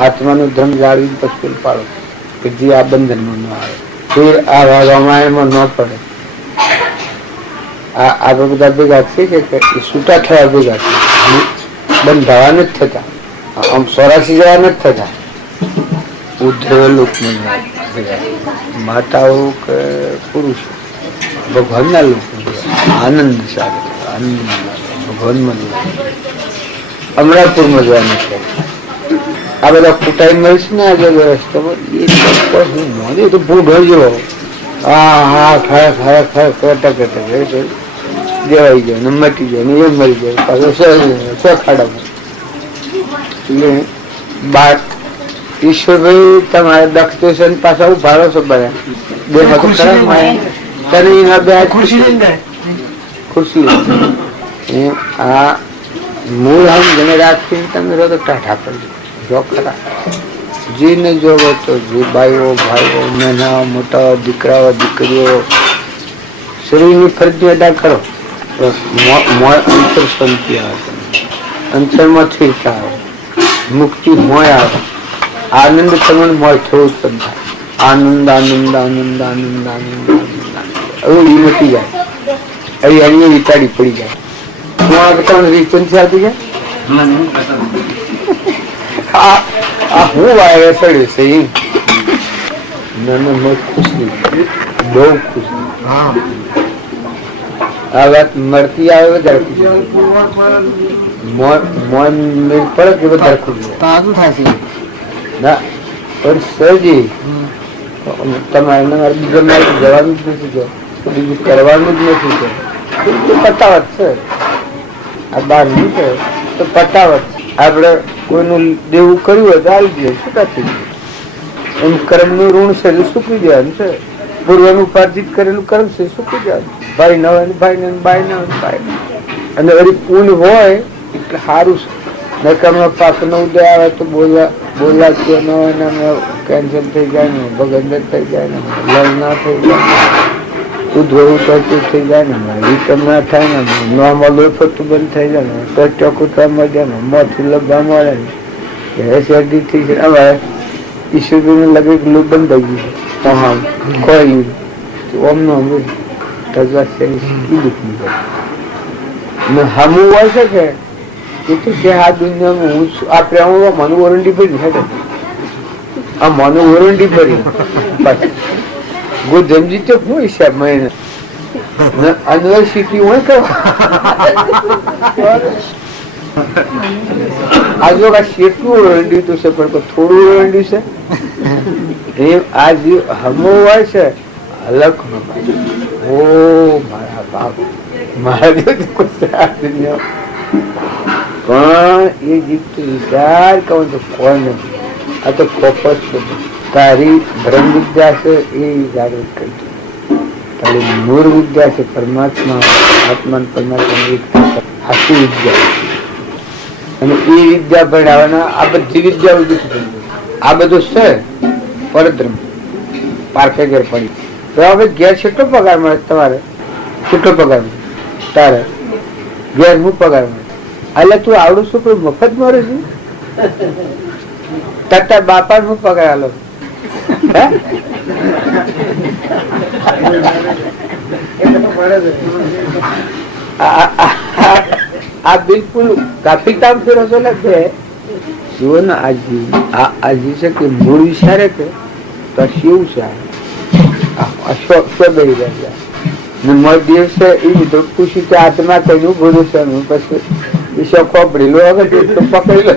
આત્માનો ધર્મ જાળવી પછી પાડો કે જે આ બંધનમાં ન આવે ફેર આ રામાયણમાં ન પડે. આ બધા ભેગા છે કે છૂટા થયા ભેગા છે બંધાવા નથી થતા. આમ 84 જવા નથી થતા. ઉદ્ધવ માતાઓ કે પુરુષો ભગવાનના લોકો આનંદ સાગર આનંદ ભગવાનમાં અમરાપુરમાં જવાનું છે. આ બધા કુટાઈ મળશે ને આજે રસ્તામાં એ તો ભૂઢ હોય હા ખરા કરતા દેવાઈ જાય ને મટી જાય ને એ મરી જાય પાછો ખાડામાં. એટલે બાર ઈશ્વરભાઈ તમારે દક્ષ છે પાછા ઉભાડો છો બધા બે ખુરશી આ મૂળ હમ જેને રાખીને તમે રહો તો ટાઢા કરજો જો ખરા જીને જોવો તો જે ભાઈઓ નાના મોટા દીકરાઓ દીકરીઓ શરીરની ફરજ અદા કરો. અંતર શાંતિ આવે અંતરમાં સ્થિરતા આવે મુક્તિ મોય આવે આનંદ તમને મોય થવું ઉત્પન્ન થાય. આનંદ આનંદ આનંદ આનંદ આનંદ હવે એ મટી જાય. હવે એની વિચારી પડી જાય. રિસ્પોન્સ આપી જાય હું વાયરસ ચડ્યો છે એ ખુશી બહુ ખુશી. આ વાત મળતી આવે વધારે પડે કે વધારે ખુશી ના પણ સજી તમારે બીજા મારે જવાનું જ નથી કે બીજું કરવાનું જ નથી કે પતાવત છે. આ બહાર નહીં છે તો પતાવત. આપણે કોઈનું દેવું કર્યું હોય તો આવી જાય શું કાથી એમ કર્મનું ઋણ છે એ સૂકી જવાનું છે. પૂર્વનું ઉપાર્જિત કરેલું કર્મ છે સૂકી જવાનું. ભાઈ ન હોય ભાઈ ને બાઈ ન હોય બાઈ અને વળી પુલ હોય એટલે સારું છે. નકરમાં પાપ નો ઉદય આવે તો બોલાતો ન હોય ને કેન્સર થઈ જાય ને ભગંદર થઈ જાય ને લગ્ન ના થઈ જાય ઉધવું ટોચું થઈ જાય ને વિકમ ના થાય ને નોર્મલ ફરતું બંધ થઈ જાય ને ટચો કૂતવા મળે ને મોથી લગવા મળે ને શરદી થઈ છે. હવે ઈશ્વર લગે ગ્લું બંધ થઈ ગયું તો હા ખોઈ ઓમ નો હમું હોય છે કે કે આ દુનિયામાં હું આપણે મનુ વોરંટી ભરી હેઠે આ મનુ વોરંટી ભરી ગોધમજી તો શું હિસાબ મહિને યુનિવર્સિટી હોય કે આ જો કેટલું વોરંટી તો છે પણ થોડું વોરંટી છે એ આ જે હમો હોય છે અલગ ઓ મારા બાપ મારા પણ એ જીત વિચાર કહું તો કોણ નથી. આ તો ખોફત છે. તારી બ્રહ્મ વિદ્યા છે એ જાગૃત કરજો. તારી મૂળ વિદ્યા છે પરમાત્મા આત્મા પરમાત્મા આખી વિદ્યા અને એ વિદ્યા ભણાવવાના આ બધી વિદ્યા આ બધું છે પરદ્રમ પારખે ઘેર પડી તો હવે ઘેર કેટલો પગાર મળે તમારે? કેટલો પગાર મળે તારે ઘેર હું પગાર મળે? એટલે તું આવડું શું કોઈ મફત મળે છે? તાર બાપા નું પગાર આલો આ બિલકુલ કાફી કામ ફેરવશો લાગે જુઓ ને આજી છે કે મૂળ વિચારે કે તો શિવ છે દિવસે એ બધું પૂછ્યું કે આત્મા કયું ભૂલું છે પછી ઈશો ખોપડેલો હવે પકડેલો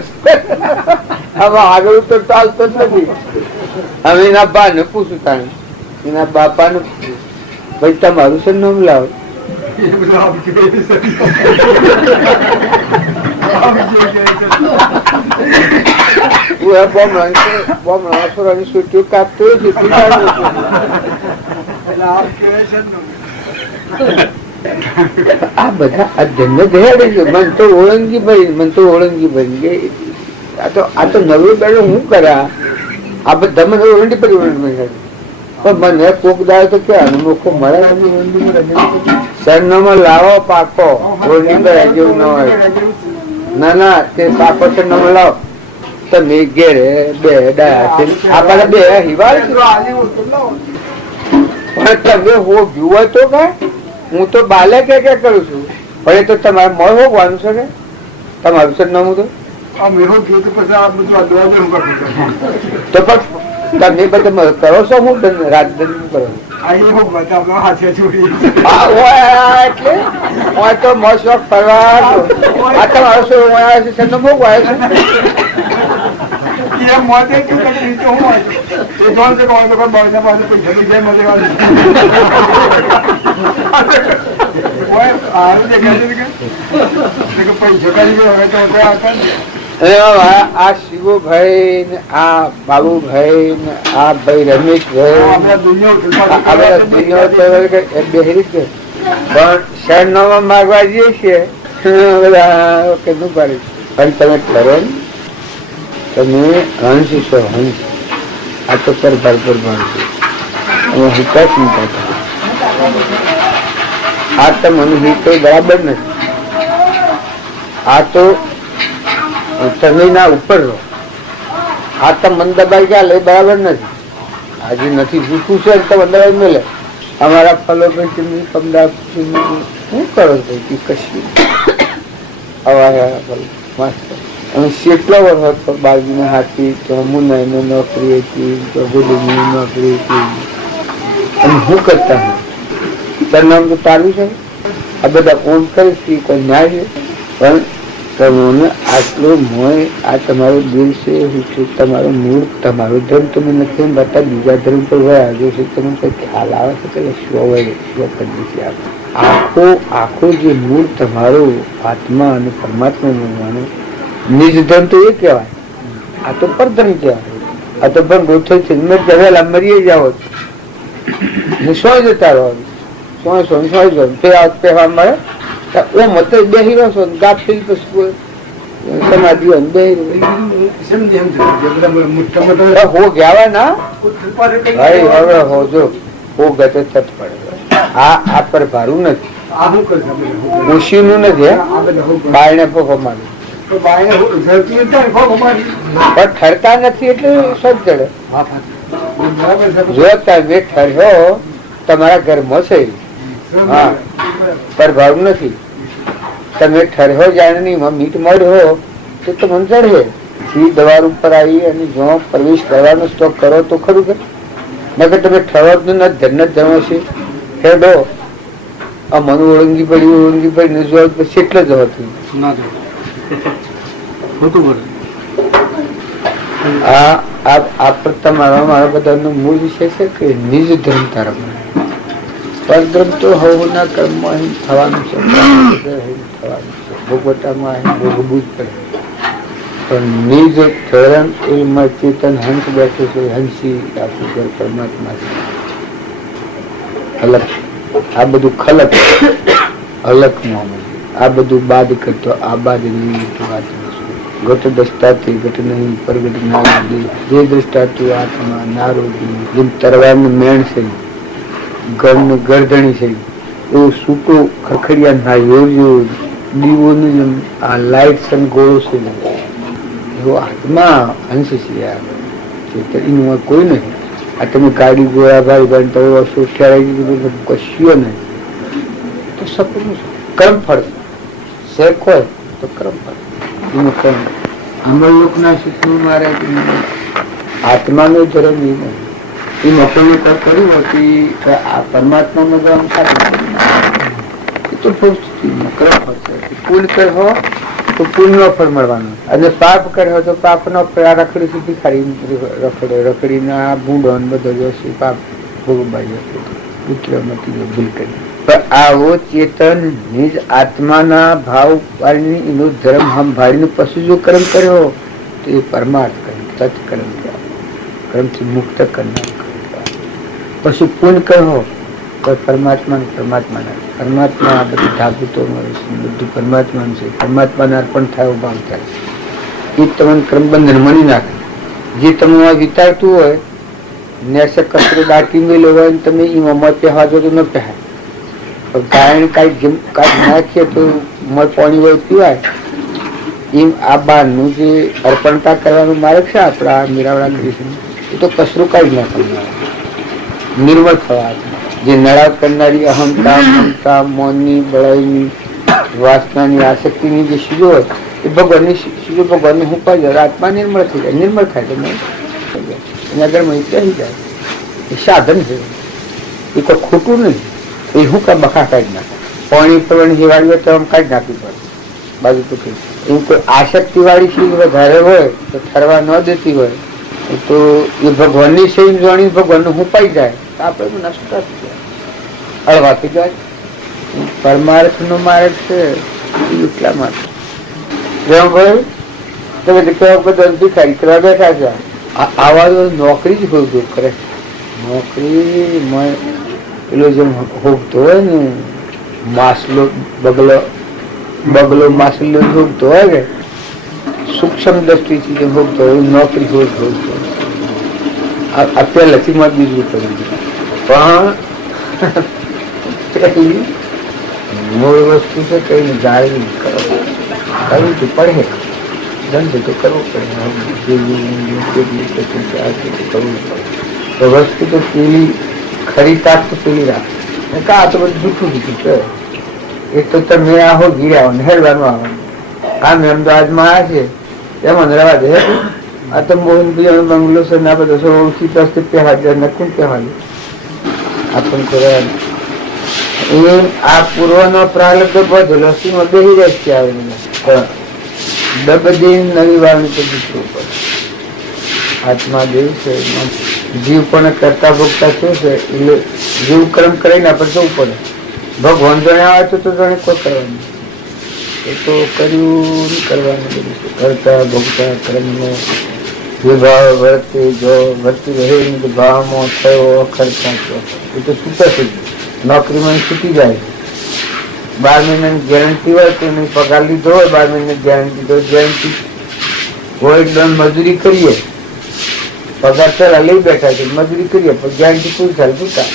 હવે આગળ તો ચાલતો જ નથી. હવે એના બા ને પૂછું તાણે એના બાપા ને પૂછ્યું ભાઈ તમારું છે નામ લાવો કાપતો આ બધા આ જન્મ ગયા મન તો ઓળંગી ભરી આ તો નવું બેડું હું કર્યા આ બધા મને ઓળંગી પડી પણ મને કોક દાડે તો કે અનુમોખો મળે સરનામાં લાવો પાકો ઓળંગી જેવું ન હોય ના તે પાકો સરનામાં લાવો તમે ઘેરે બે ડાયા આપડે બે હિવાળ પણ તમે હો જુઓ તો કે હું તો બાલે કે કરું છું પણ એ તો તમારે મળ હોવાનું છે કે તમારું સરનામું તો તો પણ તમે બધા કરો છો હું રાત કરો એટલે તો મસ્ત શોખ ફરવા આ તમારો સરનામું આવ્યો આ શિવુભાઈ ને આ બાબુભાઈ ને આ ભાઈ રમેશભાઈ બેહરી છે પણ શરણમાં માગવા જઈએ છીએ બધા કેટલું પાડે પણ તમે કરો ને તમે હંસ છો હંસ આ તો પર ભરપૂર ભણશે હિતા ચિંતા આ તો મને હિત બરાબર નથી. આ તો તમે ના ઉપર રહો આ તો મન દબાઈ ચાલે બરાબર નથી. આજે નથી જૂઠું છે તો દબાઈ મળે અમારા ફલો પછી પમદા શું કરો કશું અમે કેટલો વર્ષ બાજુને હાથી તો મુનાઈ નોકરી હતી તો ગુડુની નોકરી હતી અને હું કરતા હું સરનામ તો ચાલુ છે આ બધા કોણ કરે છે કોઈ ન્યાય છે પણ તમને આટલો મોય, આ તમારો દેશ છે, તમારું મૂળ, તમારો ધર્મ તમે નથી બતા બીજા ધર્મ પર આવ્યો છે, તમને કઈ ખ્યાલ આવે છે કે શું હોય શું કરી છે? આખો આખો જે મૂળ તમારો આત્મા અને પરમાત્મા માનવાનું નિજ ધર્મ તો એ કહેવાય, આ તો પરધર્મ કહેવાય. આ તો પણ ગોઠવ છે જવેલા મરી જાઓ સો જતા રહો, સો પહેવા મળે ઓ મત બેહી રહ્યો છો ગાફિલ પછી સમાધિ હો ગયા ના ભાઈ હવે હો જો હો ગતે છત પડે. આ પર ભારું નથી, ખુશી નું નથી, બાયણે પગો મારું પણ ઠરતા નથી એટલે સજ ચડે. જો તમે ઠર્યો તમારા ઘરમાં છે, હા પર ભારું નથી. તમે ઠર્યો જાણે મીટ મળ્યો તો તમને ચડે. દવાર ઉપર આવી અને જો પ્રવેશ કરવાનો સ્ટોક કરો તો ખરું કે નકર તમે ઠરવાનું ન ધર્મ છે હેડો આ મન ઓળંગી પડી ને જો એટલે જ હતું. મારા બધા મૂળ વિષય છે કે નિજ ધર્મ તારા પરધર્મ તો હવના કર્મ અહીં થવાનું છે, ભોગવટામાં અહીં ભોગવવું જ પડે. પણ નિજ ધર્મ એમાં ચેતન હંસ બેઠો છે, હંસી આપણું ઘર પરમાત્મા છે. અલગ આ બધું ખલક અલગ નો આ બધું બાદ કરતો આ બાદ વાત ઘટ દ્રષ્ટાથી ઘટ નહીં પરગટ ના જે દ્રષ્ટાતું આત્મા નારોગી જેમ તરવાનું મેણ છે, ઘરનું ગરધણી છે, એવું સૂકો ખખડિયા ના યોજો દીવોનું જેમ આ લાઈટ સન ગોળો છે એવો આત્મા અંશ છે. એનું કોઈ નહીં. આ તમે ગાડી ગોળા ભાઈ કશ્યો નહીં તો સપનું કર્મ ફળ શેખ હોય તો કર્મ ફળ એનું કર્મ. અમર લોક ના શીખવું મારે આત્માનો ધર્મ એ નહીં. એ લોકોને કર્યું હતી આ પરમાત્મામાં આમ સારું એ તો કર્મ ફળ છે. પુણ્ય કર્યો તો પુણ્ય ફળ મળવાનું, અને પાપ કર્યો તો પાપ નો રખડી સુધી ખાડી રખડીના ભૂંડો બધો જશે પાપ ભોગવાઈ જશે પુત્રમતી ભૂલ કરી. પણ આવો ચેતન નિજ આત્માના ભાવ વાળીને એનો ધર્મ સંભાળીને પછી જો કર્મ કર્યો તો એ પરમાર્થ કર્મ સત્કર્મ કર્મથી મુક્ત કરનાર. પછી પુણ્ય કર્યો તો પરમાત્મા આ બધી ધાતુતો બધું પરમાત્માનું છે. પરમાત્માને અર્પણ થાય ભાવ થાય એ તમને કર્મ બંધન મળી નાખે. જે તમને વિચારતું હોય નેસે કચરો દાટી મેળ્યો હોય તમે એમાં મત પહેવા જો તો ન પહેવાય. ગાયણ કાંઈ નાખીએ તો મત પાણી હોય પીવાય. એમ આ બારનું જે અર્પણતા કરવાનો માર્ગ છે આપણા મીરાવડા કૃષ્ણ એ તો કચરું કાઢી નાખવાનું નિર્મળ થવા. જે નડાવ કરનારી અહંતા મમતા મોનની બળાઈની વાસનાની આસક્તિની જે સીજો હોય એ ભગવાનની સીજો ભગવાનને હું પાઈ જાય આત્મા નિર્મળ થઈ જાય. નિર્મળ થાય તો એના આગળ મહી કહી જાય એ સાધન છે, એ કોઈ ખોટું નહીં. એ હું કાંઈ બખા કાઢી નાખે પાણી પ્રવાણી હિવાડીએ તો આમ કાઢી નાખવી પડે બાજુ તો કઈ. એમ કોઈ આસક્તિ વાળી ચીજ વધારે હોય તો ઠરવા ન દેતી હોય તો એ ભગવાનની સેમ જાણી ભગવાનનું હું પાઈ જાય તો આપણે નષ્ટ થઈ જાય, હળવા થઈ જાય. પરમાર્થ નો માર્ગ છે એટલા માટે તમે બધા ભિખારી કરવા બેઠા છે. આવા નોકરી જ હોય કરે. નોકરી પેલો જેમ હોગતો હોય ને માસલો બગલો માસલો હોગતો હોય ને સૂક્ષ્મ દ્રષ્ટિથી જેમ હોગતો હોય નોકરી હોય આ પહેલાથી માં બીજું કરી પણ મૂળ વસ્તુ છે કઈ જાળવી કરવું તો પડે, ધંધો તો કરવો પડે, કરવું પડે. તો વસ્તુ તો પેલી ખરી તાક તો પેલી રાખે કા તો બધું જૂઠું છે. એક તો તમે આહો ગીર્યા ને હેડવાનું આવવાનું આમ અમદાવાદમાં આ છે એમાં રવા દે. આ તો મોહન બંગલો છે ને આ બધો ઓછી પાસે પહેવા જાય નકું પહેવા દે આપણને કરવા. આ પૂર્વનો પ્રારબ્ધ બધો લસીમાં બેસી જાય છે દબદી નવી વાવણી તો દીકરું પડે. આત્મા દેવ છે, જીવ પણ કરતા ભોગતા શું છે એટલે જીવ કર્મ કરીને આપણે જવું પડે. ભગવાન જણે આવે તો જણે કોઈ કરવાનું, એ તો કર્યું નહીં કરવાનું. બધું કરતા ભોગતા કર્મનો વિભાવ વર્તે જો વર્તી રહે ભાવમાં થયો અખરતા એ તો છૂટા થઈ ગયું. નોકરીમાં છૂટી જાય. 12 મહિનાની ગેરંટી હોય તો નહીં, પગાર લીધો હોય 12 મહિનાની ગેરંટી તો ગેરંટી હોય. એકદમ મજૂરી કરીએ, પગાર ચાલા લઈ બેઠા છે, મજૂરી કરીએ પણ ગેરંટી પૂરી થાય છૂટા.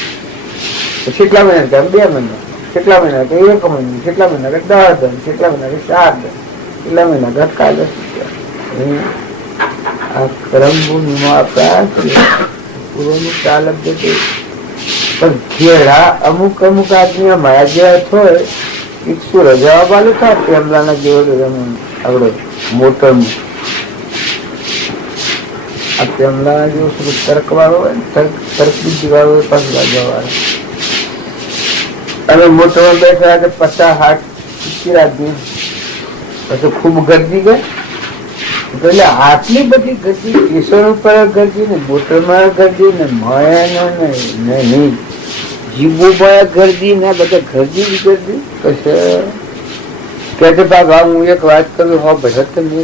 કેટલા મહિના થાય? 2 મહિના. કેટલા મહિના તો 1 મહિના. કેટલા મહિના કે 10 દન. કેટલા મહિના કે 4 દન. કેટલા મહિના કે કાલે આ કર્મભૂમિમાં આપણા પૂર્વનું ચાલક જતું. પણ ઘેરા અમુક આદમી મારા જેવા હોય શું રજા વાલું થાય પ્રેમલાના જેવો આગળ મોટરમાં આ પ્રેમલાના જેવો તર્ક વાળો હોય ને, તર્ક બુદ્ધિ વાળો હોય, પાછું રજા વાળો. અને મોટરમાં બેઠા 50-60 આદમી પછી ખૂબ ગરદી ગઈ. એટલે આટલી બધી ગરદી સ્ટેશન ઉપર ગરદી ને મોટરમાં ગરદી ને મળે નહીં જીવો પર ગરદી ને બધા ગરદી જ ગરદી. કે બાબા હું એક વાત કરું, હો ભલે તમે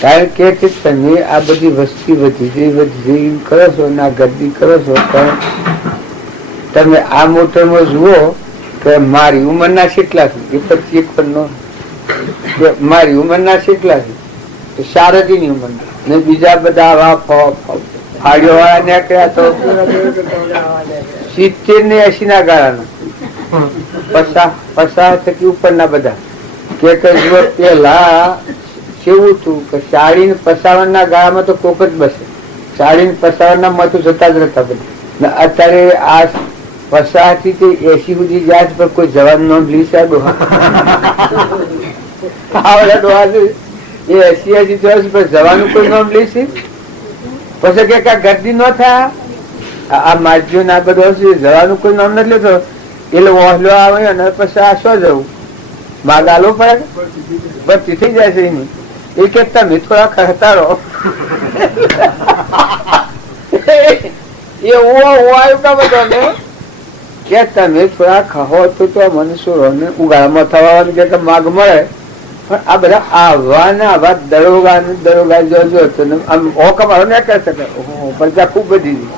કારણ કે તમે આ બધી વસ્તી વધી કરો છો ને આ ગરદી કરો છો, પણ તમે આ મોટરમાં જુઓ કે મારી ઉંમરના કેટલા છે, એ 25 નો મારી ઉંમરના કેટલા છે, શારદીની ઉંમરના ને બીજા બધા ફાળીઓ વાળા નીકળ્યા તો 70 ને 80 ના ગાળાના 50 થકી ઉપરના બધા કે પેલા કેવું હતું કે 40 ને 55 ના ગાળામાં તો કોક જ બસે. 40 ને 55 ના મતું જતા જ રહેતા બધા. અત્યારે આ 50 થી 80 સુધી જાય પર કોઈ જવાન નોંધ લઈ સાહેબ જવાનું કોઈ નોંધ લઈશી. પછી કે ગરદી ન થાય આ માજીઓ ના બધું જવાનું કોઈ નામ નથી લેતો એટલે ઓહલો આવે અને પછી આ શું જવું માગાલો પડે બધી થઈ જાય છે એની. એ કે તમે થોડા ખર્ચાડો એ આવ્યું કા બધો કે તમે થોડા ખાઓ તો મનુષ્યો ઉગાડામાં થવાની કે માગ મળે. પણ આ બધા આવા દરોગા જોજો આમ ઓકમારો ન કરી શકે. પ્રજા ખૂબ વધી ગઈ,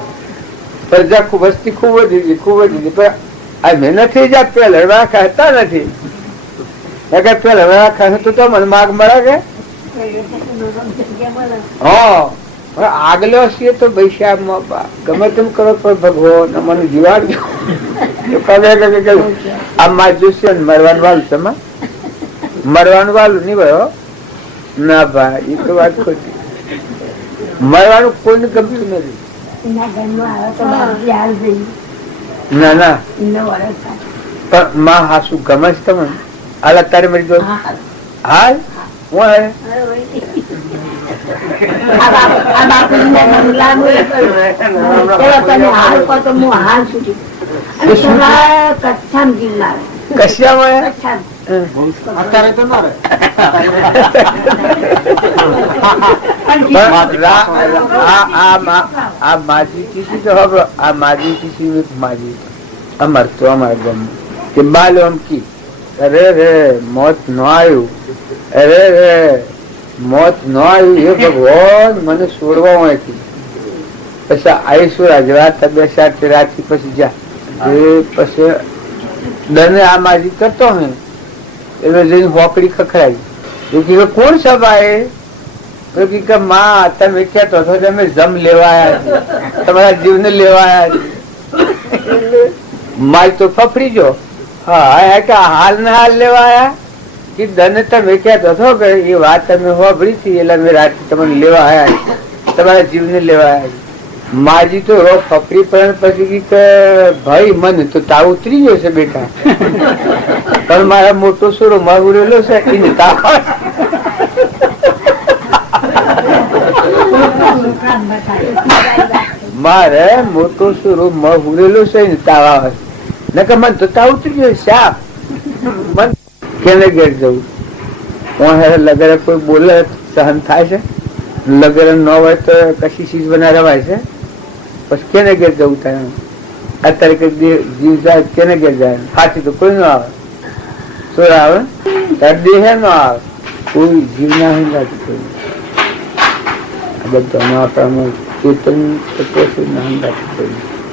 પ્રજા વસ્તી ખૂબ વધી ગઈ પણ આ મહેનત થઈ જાય પેલા લડવા ખાતા નથી. પેલા લડવા ખાતો તો મને માગ મળે કે હા આગલો છીએ તો પૈસા ગમે તેમ કરો પણ ભગવાન મને જીવાડજો. આ માજુ છે મરવાનું વાલું તમે મરવાનું વાલું નહીં ભાઈ ના ભાઈ એ તો વાત ખોટી. મરવાનું કોઈને ગમતું નથી. ના ના પણ માં હાસુ ગમે છે તમે હાલ અત્યારે મરી ગયો હાલ હું અત્યારે તો ના આ માજી ચીસી તો હવે આ માજી ચીસી માજી અમાર તો અમારા ગામ કે બાલો અમકી અરે રે મોત ન આવ્યું, અરે રે મોત ન આવ્યું એ ભગવાન મને છોડવા હોયથી પછી આવીશું રાજવા તબે સાથે રાખી પછી જા એ પછી દને આ માજી કરતો હે એટલે જઈને હોકડી ખખડાવી. એ કે કોણ સભાએ કે માં તમે કહેતો હતો તમે જમ લેવાયા તમારા જીવને લેવાયા માલ તો ફફડી જો હા કે હાલ ને હાલ લેવાયા કે દને તમે કહેતો હતો કે એ વાત તમે હોભળી હતી એટલે અમે રાતે તમને લેવા આવ્યા તમારા જીવને લેવા આવ્યા. માજી તો ફફડી પણ પછી કે ભાઈ મને તો તાવ ઉતરી ગયો છે બેટા પણ મારા મોટો સોરો મહુરેલો છે એને તાવ મારે મોટો સુરો મહુરેલો છે ને તાવ આવે નકર મને તો તાવ ઉતરી ગયો સાપ કેને ઘેર જવું લગેરે કોઈ બોલે સહન થાય છે? લગેરે ન હોય તો કશી ચીજ બના રવાય છે? પછી કેને ઘેર જવું થાય? અત્યારે કઈ જીવ જાય કેને ઘેર જાય? સાચી તો કોઈ ન આવે. શું આવે? દેહ ન આવે, કોઈ જીવ ના હોય કોઈ. બધામાં આપણામાં ચેતન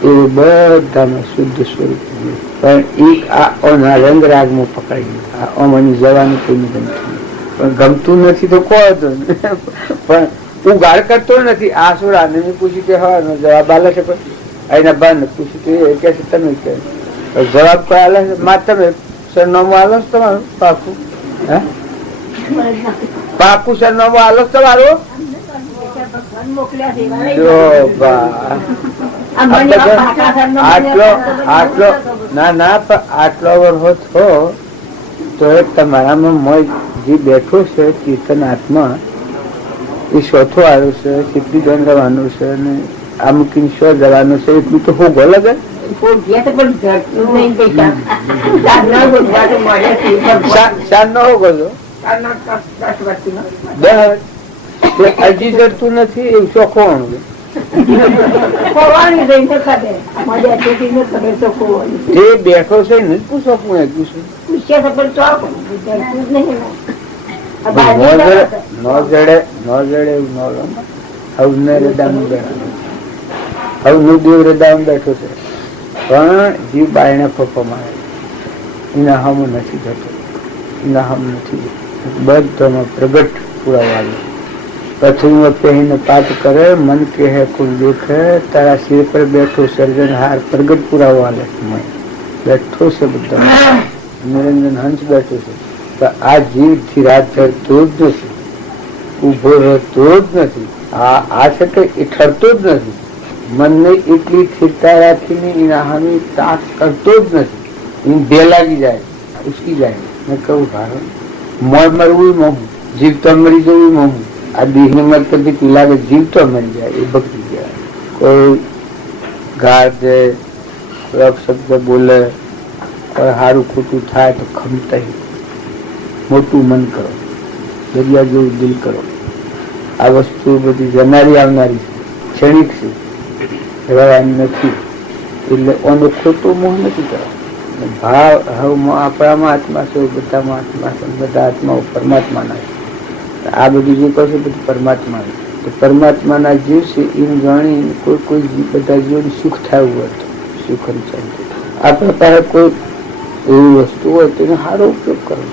એ બધામાં શુદ્ધ સ્વરૂપ. પણ એક આ રંગ રાગમાં પકડી આમાં જવાનું કોઈ ગમતું, પણ ગમતું નથી તો કહો તો. પણ હું ગાળ કરતો નથી. આ શું રાને પૂછ્યું કે હા જવાબ આલે છે, પણ એના બાને પૂછ્યું કે છે તમે કે જવાબ કોઈ આલે છે? માં તમે સરનામું આલો છો તમારું પાકું? હે પાકું સરનામું આલો છો તમારું? આટલો વર્ષો થો તો તમારામાં જે બેઠો છે ચેતન આત્મા એ ચોથો આવ્યો છે, કેટલી દંડ રહેવાનું છે અને આ મૂકીને શો જવાનું છે એટલું તો હોગો લગે. હજી જડતું નથી એવું ચોખ્ખું જે બેઠો છે ને પૂછો દેવ હૃદય બેઠો છે, પણ જીવ બાયણે ફોફો મારે એના હમ નથી થતો, એના હમ નથી બધામાં પ્રગટ પુરાવા. પૃથ્વી પહેરીને પાપ કરે, મન કે હે કુલ દેખે, તારા સિર પર બેઠો સર્જનહાર પ્રગટ પુરાવો આલે. બેઠો છે બધા, નિરંજન હંસ બેઠો છે. તો આ જીવ થી રાત ઠરતો જ નથી, ઉભો રહેતો જ નથી. આ છે કે એ ઠરતો જ નથી. મનને એટલી સ્થિરતા રાખીને એના હામી તાક કરતો જ નથી. એને બે લાગી જાય, ઉચકી જાય. મેં કહું કારણ મોર મરવું મોહું, જીવતો મરી જવું મોહું. આ દેહ ની મત કરતી લાગે જીવતો મરી જાય એ બગડી જાય. કોઈ ગાળ દે, કોઈ અપશબ્દ બોલે, કોઈ સારું ખોટું થાય તો ખમતા મોટું મન કરો, દરિયા જેવું દિલ કરો. આ વસ્તુ બધી જનારી આવનારી છે, ક્ષણિક છે, રહેવાની નથી. એટલે ઓનો ખોટો મોહ નથી કરવાનો. ભાવ આપણામાં આત્મા છે, બધામાં આત્મા છે, બધા આત્માઓ પરમાત્માના છે. આ બધું જે કહે છે બધું પરમાત્મા. તો પરમાત્માના જીવ છે એમ જાણી કોઈ બધા જીવોને સુખ થયું હોય તો સુખ આપણા પાસે કોઈ એવી વસ્તુ હોય તો એનો સારો ઉપયોગ કરો,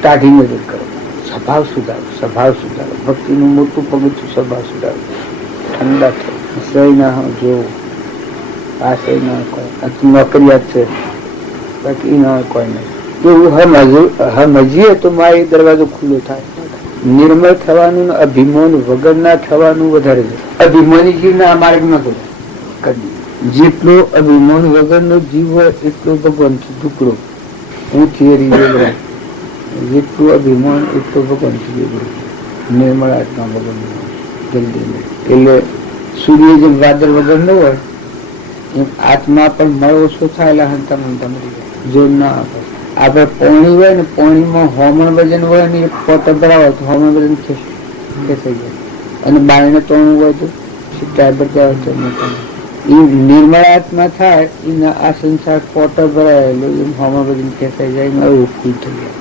ટાઢી નજર કરો, સ્વભાવ સુધારો. ભક્તિનું મોટું પગથિયું સ્વભાવ સુધારો. ઠંડા થયો, સહી ના જોવો, આ સહી ના કોઈ નોકરિયાત છે બાકી ના હોય કોઈ નહીં. એવું સમજીએ તો મારી દરવાજો ખુલ્લો થાય. નિર્મળ થવાનું, અભિમાન વગર ના થવાનું વધારે છે. અભિમાની જીવ ના માર્ગ ન કદી. જેટલો અભિમાન વગર નો જીવ હોય એટલો ભગવાન ટુકડો. હું થિયરી જેટલું અભિમાન એટલો ભગવાન નિર્મળ આત્મા ભગવાન જલ્દી. એટલે સૂર્ય જેમ વાદળ વગર ન હોય એમ આત્મા પણ મળ ઓછો થાય હંતા મરી જાય. જો ના આપે આપડે પોણી હોય ને, પોણીમાં હોમણ વજન હોય ને એક પોટ ભરાવે તો હોમણ વજન ખેંચાઈ જાય. અને બાયણે તોણું હોય તો સીધા બધા એ નિર્મળ આત્મા થાય એના આ સંસાર પોટો ભરાયેલો એમ હોમણ વજન ખેંચાઈ જાય ને એવું ફૂલ થઈ જાય.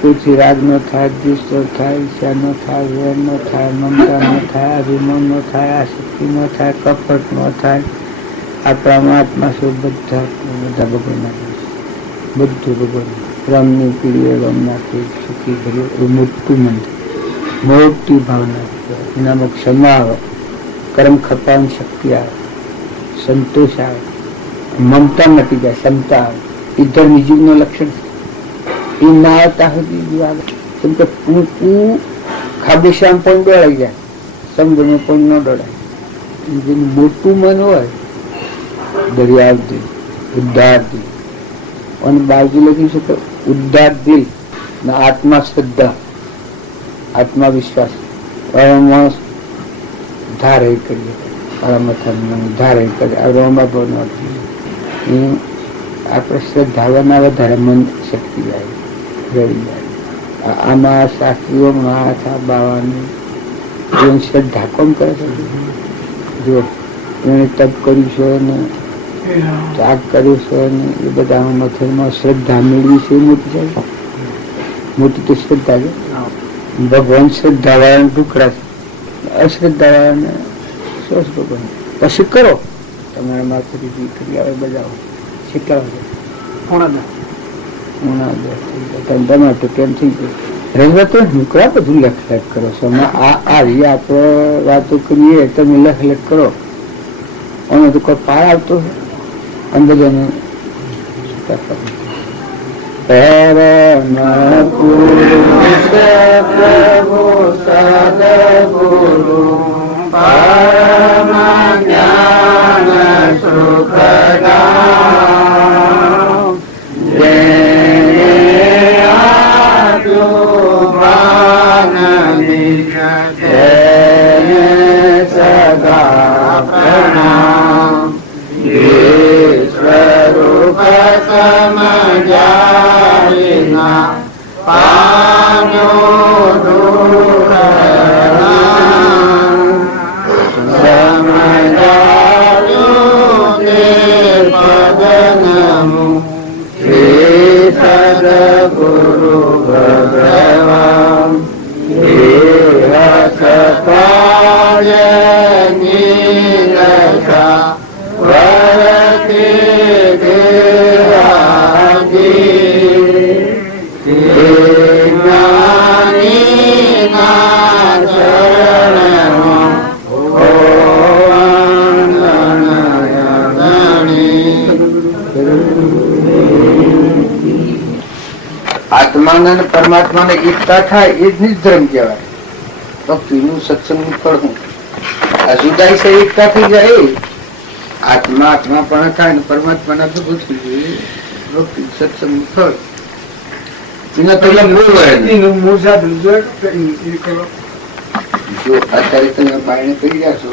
કોઈથી રાગ ન થાય, દ્વેષ ન થાય, ઈચ્છા ન થાય, વેર ન થાય, મમતા ન થાય, અભિમાન ન થાય, આસક્તિ ન થાય, કપટ ન થાય. આપણામાં આત્મા શું બધા ભગવાન બધું ભગવાન રામની પીડીએ રામ નાખે સુખી ભર્યું. એ મોટું મંદિર, મોટી ભાવના. એનામાં ક્ષમા આવે, કર્મ ખપાવવાની શક્તિ આવે, સંતોષ આવે, મમતા મટી જાય, ક્ષમતા આવે. એ ધર્મી જીવનું લક્ષણ છે. એ ના આવતા સુધી આવે. કેમ કે ખાબુશ્યામ પણ દોડાઈ જાય, સમજણે પણ ન દોડાય. જે મોટું મન હોય દરિયા દિલ, ઉદ્ધાર દિલ. અને બાજુ લખી શકે ઉદ્ધાર દિલ ને આત્મા શ્રદ્ધા, આત્મા વિશ્વાસ. ધારે કરીએ ધારે કરે આપણે શ્રદ્ધાવાના વધારે મન શક્તિ જાય, રડી જાય. આમાં શાસ્ત્રીઓમાં હાથ આ બાવાની જેની શ્રદ્ધા કોણ કરે છે? જો એને તપ કર્યું છે ને ત્યાગ કર્યો છે ને એ બધા મથરમાં શ્રદ્ધા મેળવી છે, મોટી છે, મોટી તો શ્રદ્ધા છે. ભગવાન શ્રદ્ધા વાળાને ટુકડા છે, અશ્રદ્ધા વાળાને સોસ ભગવાન. પછી કરો તમારા માથેથી કરી આવે બજાવો શીખવા તમારે તો કેમ થઈ ગયું રજવાતો નીકળ્યા બધું લખ કરો છો. આ આપણે વાતો કરીએ તમે લખ કરો અને તો કોઈ પાર આવતો અને બધાને આત્માને અને પરમાત્માને એકતા થાય એ જ નિર્ધર્મ કહેવાય. ભક્તિનું સત્સંગનું ફળ હું આ જુદાઈ છે એકતા થઈ જાય આત્મા આત્મા પણ થાય ને પરમાત્માના ભેગું થઈ જાય ભક્તિ સત્સંગનું ફળ. એના પેલા જો અત્યારે તમે બાયણે કરી રહ્યા છો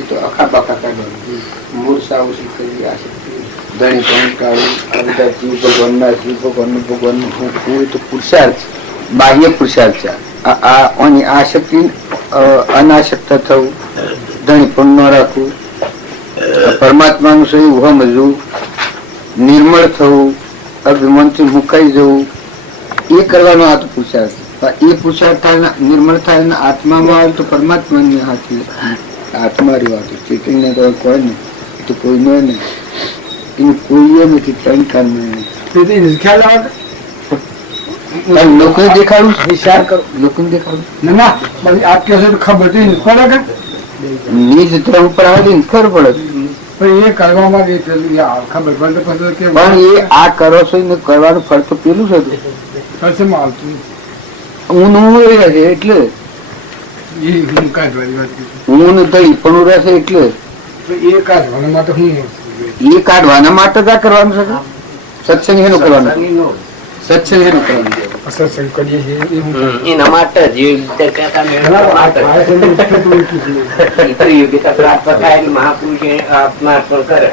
એ તો આખા બાખા કાઢવાનું મૂર્છા ઓછી કરી રહ્યા છે. ધણી પણ કાઢું આ બધા જીવ ભગવાનના જીવ ભગવાનનું તો પુરુષાર્થ બાહ્ય પુરુષાર્થ છે. આ શક્તિ અનાશક્ત થવું, ધણી પણ ન રાખવું, પરમાત્માનું સહી સમજવું, નિર્મળ થવું, અભિમાનથી મુકાઈ જવું એ કરવાનો આ તો પુરુષાર્થ. એ પુરુષાર્થ થાય નિર્મળ થાય ને આત્મામાં આવે તો પરમાત્માની હાથી આત્મા રહેવાતું ચેતનને તો કોઈ નહીં તો કોઈ ન નહીં એનું કોઈ નથી. ત્રણ કાળ લોકોને દેખાડું વિચાર કરો લોકોને દેખાડું ના આ ખબર પડે નીચ ધર્મ ઉપર આવે ને ખબર પડે પણ એ કરવામાં ખબર પડે પણ એ આ કરો છો ને કરવાનું ફળ તો પેલું છે હું રહેશે એટલે હું નથી પણ રહેશે એટલે એ કાઢવાના માટે જ આ કરવાનું છે. સત્સંગ એનું કરવાનું સત્સંગ એનું કરવાનું સત્સંગ કરીએ છીએ એના માટે મહાપુરુષે આત્માર્પણ કરે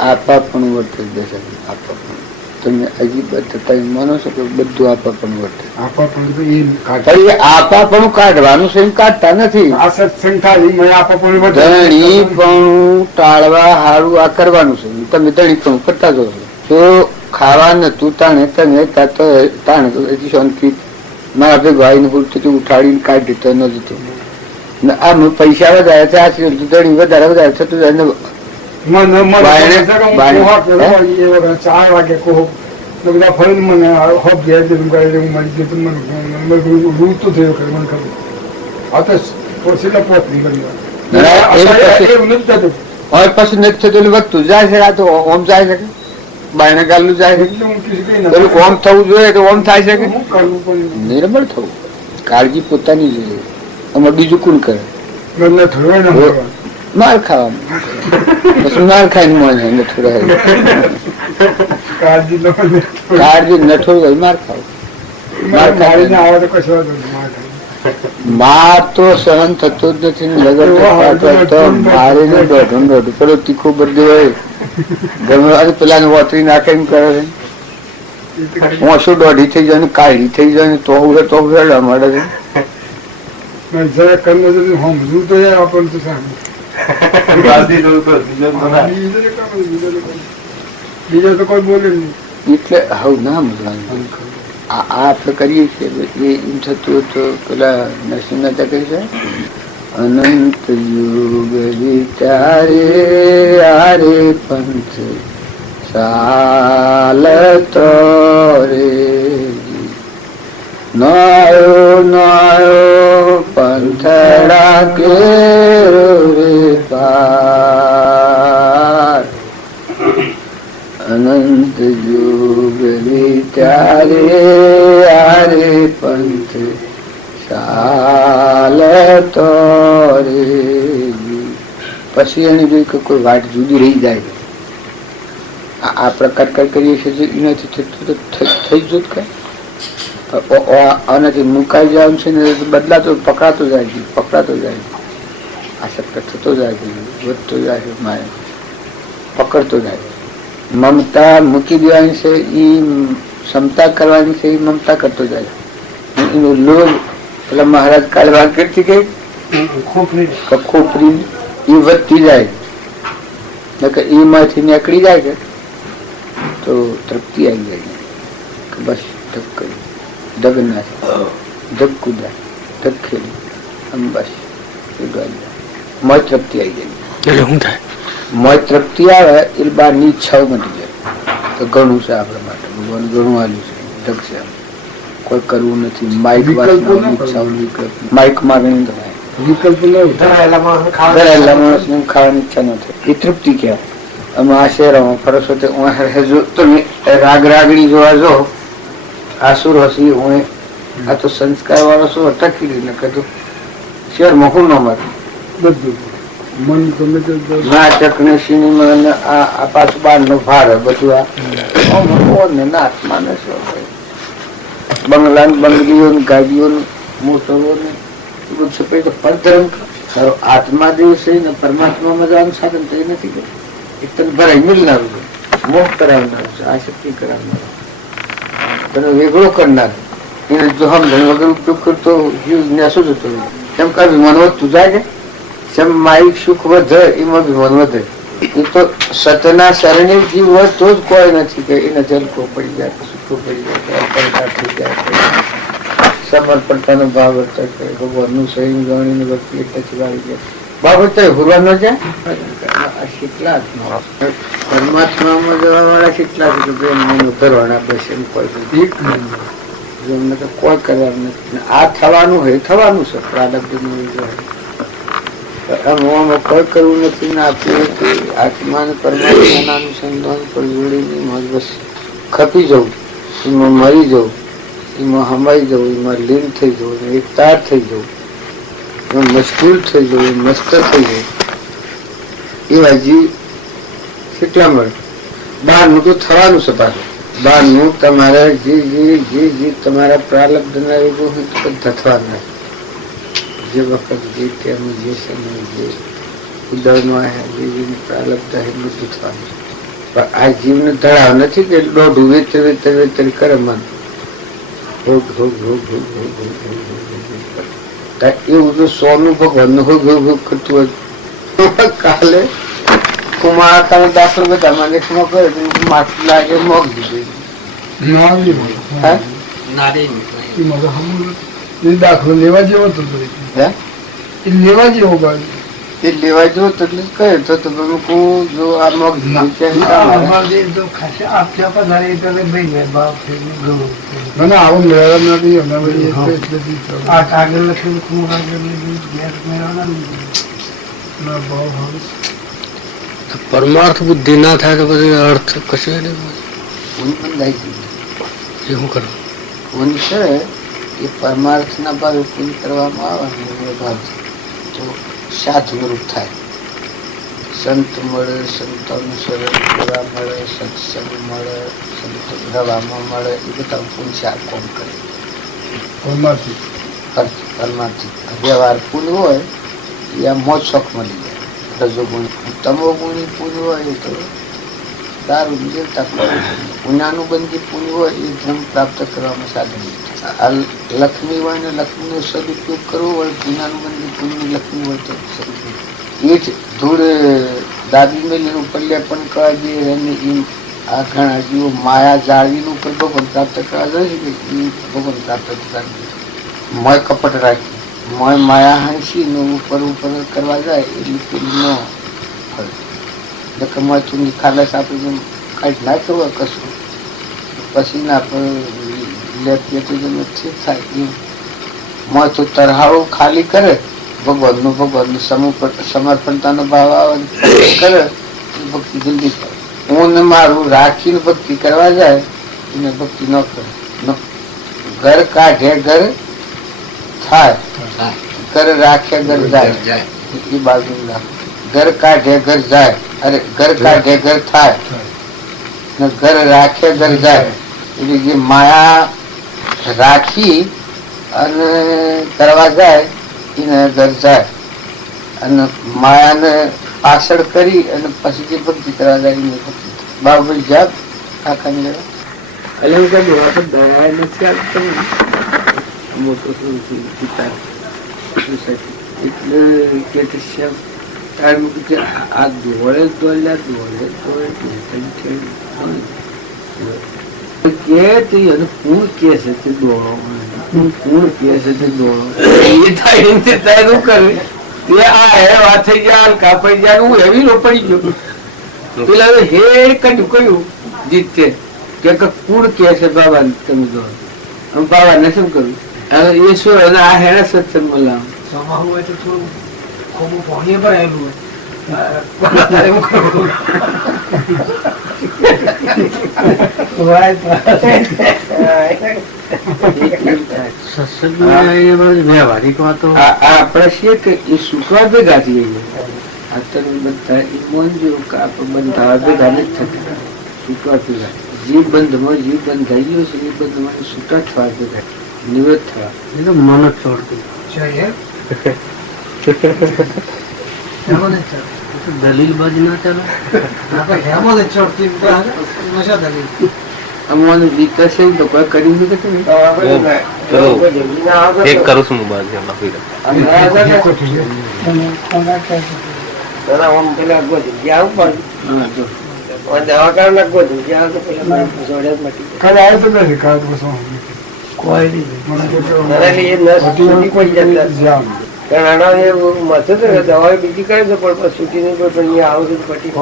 આપા પણ વર્તે તમે હજી તમે માનો છો કે બધું આપા પણ વર્તે આપા પણ કાઢવાનું છે કાઢતા નથી. ધણી પણ ટાળવા હારું આ કરવાનું છે. તમે ધણી પણ કરતા જો તો ખાવા નતું તાણે તમે તાણે શાંતિ મારા ભેગું આવીને ભૂલતું ઉઠાડીને કાઢી દીધો ન દીધો. આમ પૈસા વધારે છે આ ધણી વધારે થતું જાય. 4 વાગે કહો બધા ફરી મને હોપ ગયા મળી ગયું રૂતું થયું ખરે મને ખબર આ તો પોસીલા પોત નીકળી પછી નથી થતું વધતું જાય છે. આ તો ઓમ જાય છે બાયના ગાલનું જાય છે ઓમ થવું જોઈએ તો ઓમ થાય છે કે નિર્મળ થવું કાળજી પોતાની જોઈએ. આમાં બીજું કોણ કરે માર ખાવાનું પછી માર ખાઈને મને થોડા કાળજી નઠોડ માર ખાવ માર ખાઈને આવે તો કશું માર તો સહન થતું જ નથી ને લગન તો મારે ને દોઢું પેલો તીખું બધું હોય ગમે પેલા વોતરી નાખે એમ કરે છે. ઓછું દોઢી થઈ જાય ને કાઢી થઈ જાય ને તો વેળા મળે છે. જરા કરીને સમજવું તો યાર આપણને તો સારું. બીજા તો કોઈ બોલે નહીં. એટલે હવે ના મળવાનું આ આપણે કરીએ છીએ એ એમ થતું તો પેલા નરસિંહ મહેતા કહે છે અનંત યુગ વિચારે આરે પંથ ચાલતો રે નયો પંથડા કે રે પાર અનંત યુગ વિચારે આરે પંથ ચાલતો રે. પછી એને જોઈ કે કોઈ વાટ જુદી રહી જાય આ પ્રકાર કરીએ છીએ એનાથી થતું તો થઈ જ કઈ આનાથી મુકાઈ જવાનું છે ને બદલાતો પકડાતો જાય છે આસક્ત થતો જાય છે વધતો જાય છે મારે પકડતો જાય. મમતા મૂકી દેવાની છે એ ક્ષમતા કરવાની છે એ મમતા કરતો જાય. એનો લોભ પેલા મહારાજ કાલે વાત કરતી કે ખોપરી એ વધતી જાય એમાંથી નીકળી જાય કે તો તૃપ્તિ આવી જાય કે બસ ધક કર્યું ધગ ના ધગ કુદા ધગ ખેલી આમ બસ મોજ તૃપ્તિ આવી જાય. શું થાય મોજ તૃપ્તિ આવે એ બહારની ઈચ્છાઓ મટી જાય તો ઘણું છે આપણા માટે ભગવાન ઘણું આવ્યું છે ધગ છે કોઈ કરવું નથી માઇક ઈચ્છાઓ માઇક મારે વિકલ્પ ધરાયેલા માણસ ખાવાની ઈચ્છા ન થાય એ તૃપ્તિ કહેવાય. અમે આ શહેરોમાં ફરસો તમે રાગ રાગણી જોવા જો આસુર હસી હું આ તો સંસ્કાર વાળો શું અટકી ને કીધું શહેરમાં હું ન મળે બધું મન ગમે તે નાટક ને સિનેમા આ પાછું બાર નો ભાર બધું આ ને નાચ માને બંગલા બંગલીઓ ગાડીઓ મોટરો ને બધું છે તો પરધર્મ આત્મા દેવ છે ને પરમાત્મા જવાનું સાધન તો એ નથી કે તને ભરાઈ મિલનારું છે મોહ કરાવનારું છે આસક્તિ કરાવનારું તને વેગળો કરનાર એને જો સમજણ વગર ઉપયોગ કરતો નેસો જતો એમ કઈ મન વધતું જાય કે જેમ માઇક સુખ વધે એમાં બી મન વધે. એ તો સતના શરણે જીવ વધતો જ કોઈ નથી કે એને જલકો પડી જાય સુખો પડી જાય થઈ જાય સમર્પણતાનો ભાવ વર્તા કરે ભગવાનનું સહી ગણીને ભક્તિ એટલાથી વાળી જાય બાબત ભૂલવા ન જાય. કેટલા પરમાત્મામાં જવા વાળા કેટલા ભરવાના બસ એમ કોઈ એમને તો કોઈ કરવાનું નથી. આ થવાનું હોય થવાનું છે પ્રારબ્ધનું કોઈ કરવું નથી ને આપણે આત્મા ને પરમાત્માના અનુસંધાન પર જોડીને બસ ખપી જવું એમાં મરી જવું એમાં હમાઈ જવું એમાં લીન થઈ જવું એક તાર થઈ જવું એમાં મશગુલ થઈ જવું મસ્ત થઈ જવું એવા જીવ કેટલા મળે. બહારનું તો થવાનું છે પાછું બહારનું તમારે જે તમારા પ્રારબ્ધ ના એવું હોય તો થવાનું જે વખત જે ટાઈમ જે સમય જે ઉદળમાં જે પ્રારબ્ધ છે બધું થવાનું પણ આ જીવને ધરાવ નથી કે દોઢું વેતર કરે મન ભોગ ભોગ ભોગ ભોગ ભોગ ભોગ ભોગ એવું જો સોનું ભગવાન ભોગ ભોગ ભોગ કરતું હોય કાલે કુમાર દાખલ બધા મને કરે માથું લાગે મોગ દીધું દાખલો લેવા જેવો તો લેવા જેવો એ લેવા જેવો તો એટલે કહે તો તમે જો આ મોગ મને આવું મેળવવા નથી પરમાર્થ બુદ્ધિ ના થાય તો પછી અર્થ કશું શું કરવું છે એ પરમાર્થ ના ભાવ પૂરી કરવામાં આવે તો સાધુ રૂપ થાય. સંત મળે સંતોનું શરણ કરવા મળે સત્સંગ મળે સંત ભરવામાં મળે એ બધા પુરુષાર્થ કોણ કરે ખર્ચ પરમાર્થિક વ્યવહાર પુણ્ય હોય એ આ મોજ શોખ મળી જાય. રજોગુણી તમોગુણી પુણ્ય હોય એ તો દારૂ દેવતા પુણ્યાનુબંધી પુણ્ય હોય એ ધર્મ પ્રાપ્ત કરવામાં સાધન. આ લક્ષ્મી હોય ને લક્ષ્મીનો સદુપયોગ કરવો હોય પુણ્યાનુબંધી પુણ્યની લક્ષ્મી હોય તો સદુપયોગ એ જ ધૂળ દાદી મેલી ઉપર લેપન કરવા જોઈએ અને એ આ ઘણા જીવો માયા જાળવીને ઉપર ભગવાન પ્રાપ્ત કરવા જાય છે એ ભગવાન પ્રાપ્ત થતા મોય કપટ રાખી મોય માયા હાંસી ને ઉપર ઉપર કરવા જાય એટલે પેલી ન ફરે મોય તું ખાલસ આપણે કાંઈ ના કરવું કશું પછી ના ઠીક થાય એવું મોય તો તરહાળો ખાલી કરે ભગવાનનું સમર્પણતાનો ભાવ આવે કરે ભક્તિ જલ્દી કરે. હું ને મારું રાખીને ભક્તિ કરવા જાય એને ભક્તિ ન કરે. ઘર કાઢે ઘર થાય ઘર રાખે ઘર જાય એ બાજુ ઘર કાઢે ઘર જાય અરે ઘર કાઢે ઘર થાય ઘર રાખે ઘર જાય એટલે જે માયા રાખી અને કરવા જાય એને ઘર જાય અને માયાને પાછળ કરી અને પછી જે ભક્તિ કરવા જાય એને ભક્તિ. બાબુભાઈ જાપ કાકાની એટલે હું કહ્યું દયા નથી આપતો મોટો પિતા એટલે કે આ દોડે દોડ્યા દોડે દોડે કે પૂર કે છે તે દોડો પૂર કે છે તે દોડો એ થાય શું કરવું એ આ હે વાત થઈ જાય કાપાઈ જાય હું એવી લો પડી ગયો પેલા હે કયું જીતે કે કુળ કે છે બાબા તમે દોડો બાબાને શું કરવું એ શું અને આ હેને સત્સંગમાં લાવ સમાવું હોય તો થોડું ખોબું પાણી પર આવેલું આપડે છીએ કે એ સુખવા ભેગા થઈ બધા બંધાવા ભેગા નથી થતા સુખવા ભેગા જીવ બંધમાં જીવ બંધાઈ ગયો છે એ બંધમાં છૂટા થવા ભેગા નિવૃત્ત થવા એ તો મન જ છોડતું દલીલ બાજુ ના ચાલે અમને વિકાસ તો કોઈ કરી એક કરું છું મોબાઈલ દવા બીજી કરે છે પણ છૂટી નહીં પણ અહીંયા આવું છું પટી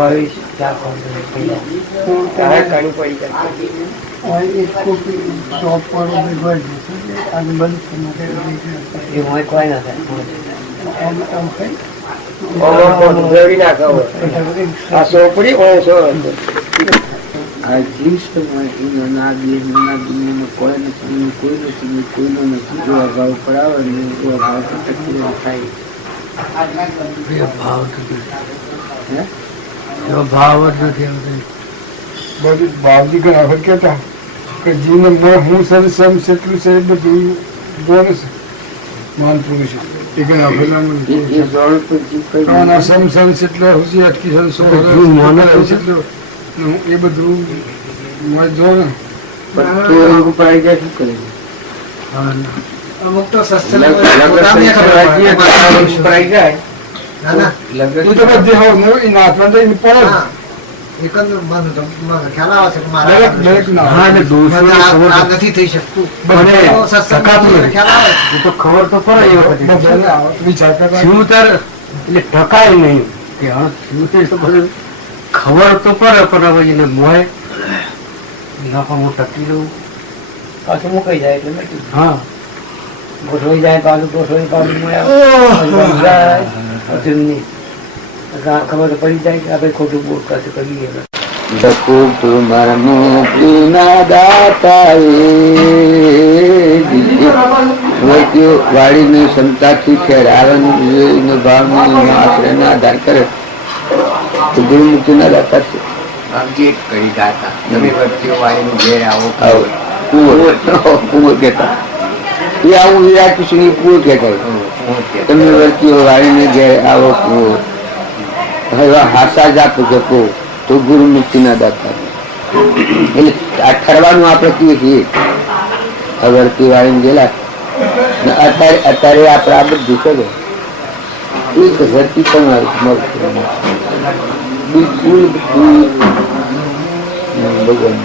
આ જીવ કોઈ નથી કોઈનો નથી જો અભાવ પડાવે ને એ અભાવ થાય ભાવ જ નથી બધું બાવજી ઘણા વખત કહેતા કે જીવને હું સમ કેટલું છે એ બધું જોડે છે માન પુરુષ એ ઘણા વખત સમ એટલે હુસી અટકી એ બધું જોડે પાડી જાય શું કરે અમુક તો સત્સંગ નથી થઈ શકતું ખબર તો પડે ટકાય નહીં ખબર તો પડે પણ એને મોય હું ટકી રહું પાછું મુકાઈ જાય એટલે હા ગોઠવાઈ જાય પાછું ગોઠવાઈ પાછું ખબર તો પડી જાય કે આપણે ખોટું બોલતા કરીએ વાડીની ક્ષમતાથી ખેરાવાનો ભાવનો આશ્રયના આધાર કરે તો ગુરુમુખીના દાતા છે. કરી દાતા તમે વ્યક્તિઓ વાળીનું ઘેર આવો કુંવર કહેતા એ આવું વિરાટ સિંહ પૂર કહેવાય. તમે વર્તીઓ વાળીને ઘેર આવો પૂરો હવે હાસા જ આપો જપો તો ગુરુ મુક્તિ ના દાતા. એટલે આ ઠરવાનું આપણે કહીએ છીએ વર્તી વાળીને ગયેલા અત્યારે આપણે આ બધું કરો એક ધરતી પણ બિલકુલ ભગવાન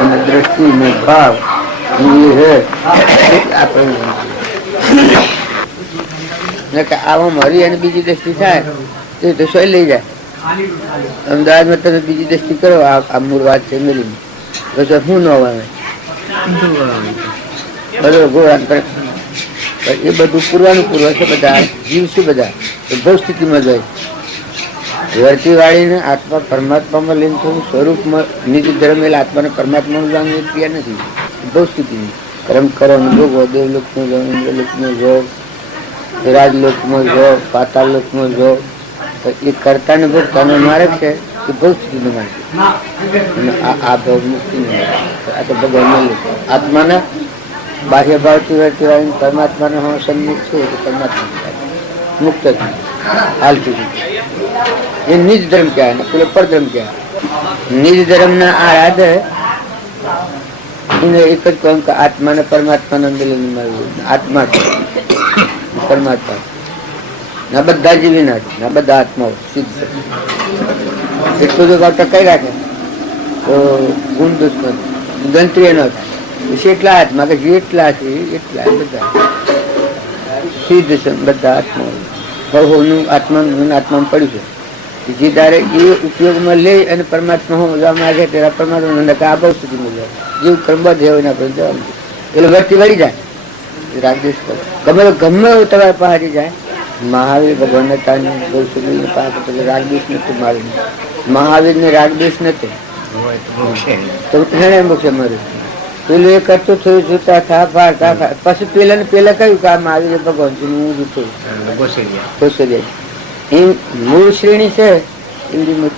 અને દ્રષ્ટિ ને ભાવ આવા મારી અને બીજી દ્રષ્ટિ થાય તો સોય લઈ જાય. અમદાવાદમાં તમે બીજી દ્રષ્ટિ કરો આ મૂળ વાત છે મેલી પછી શું ન આવે એ બધું પૂરવાનું પૂર્વ છે. બધા જીવ શું બધા ભવ સ્થિતિમાં જાય. વર્તી વાળીને આત્મા પરમાત્મામાં લઈને તો સ્વરૂપમાં નિજ ધર્મ એટલે આત્માને પરમાત્માનું જાણવું ક્રિયા નથી. ભવ સ્થિતિની કર્મ કરો ભોગવો દેવલોકનો જો ઇન્દ્રલોકનો જો રાજલોકમાં જો પાતાળલોકમાં જો એ કરતા ને ભોગતાનો માર્ગ છે એ ભવ સ્થિતિનો માર્ગ અને આ ભવ મુક્તિ આ તો ભગવાન આત્માના બાહ્ય ભાવથી વર્તી વાળીને પરમાત્માનો હું સન્મુખ છું તો પરમાત્મા મુક્ત છું હાલથી. એ નિજ ધર્મ કહેવાય ને પેલો પરધર્મ કહેવાય. નિજ ધર્મ ના આરાધે એને એક જ કહું કે આત્માને પરમાત્માના મિલન મળ્યું. આત્મા પરમાત્મા ના બધા જીવી ના ના બધા આત્માઓ સિદ્ધ એટલું જો કરતા કઈ રાખે તો ગુણ દુશ્મન ગણતરી ન થાય. એટલા આત્મા કે જેટલા છે એટલા બધા સિદ્ધ છે બધા આત્માઓ. ભવનું આત્માનું આત્મામાં પડ્યું છે જે તારે એ ઉપયોગમાં લે અને પરમાત્મા હું માગે તેરા પરમાત્મા આ બહુ સુધી મળ્યા જેવું કર્મ જેવું એના પર જવાનું એટલે વર્તી વળી જાય. રાગદેશ ગમે ગમે તમારે પહાડી જાય. મહાવીર ભગવાન બહુ સુધી પાસે રાગદેશ નથી મારું. મહાવીર ને રાગદેશ નથી તો એને મોક્ષે મળ્યું. પેલું એ કરતું થયું જોતા થા ફાર થા પછી પેલા ને પેલા કહ્યું કે આ મહાવીર ભગવાન છું હું જૂઠું જાય. એ મૂળ શ્રેણી છે એમની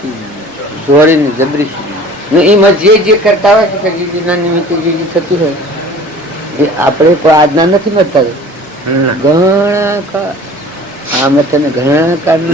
જોડીને જબરી એમાં જે કરતા હોય છે ના નિમિત્તે જે થતું હોય એ આપણે કોઈ આજના નથી મળતા. ઘણા આમાં તને ઘણા કારણો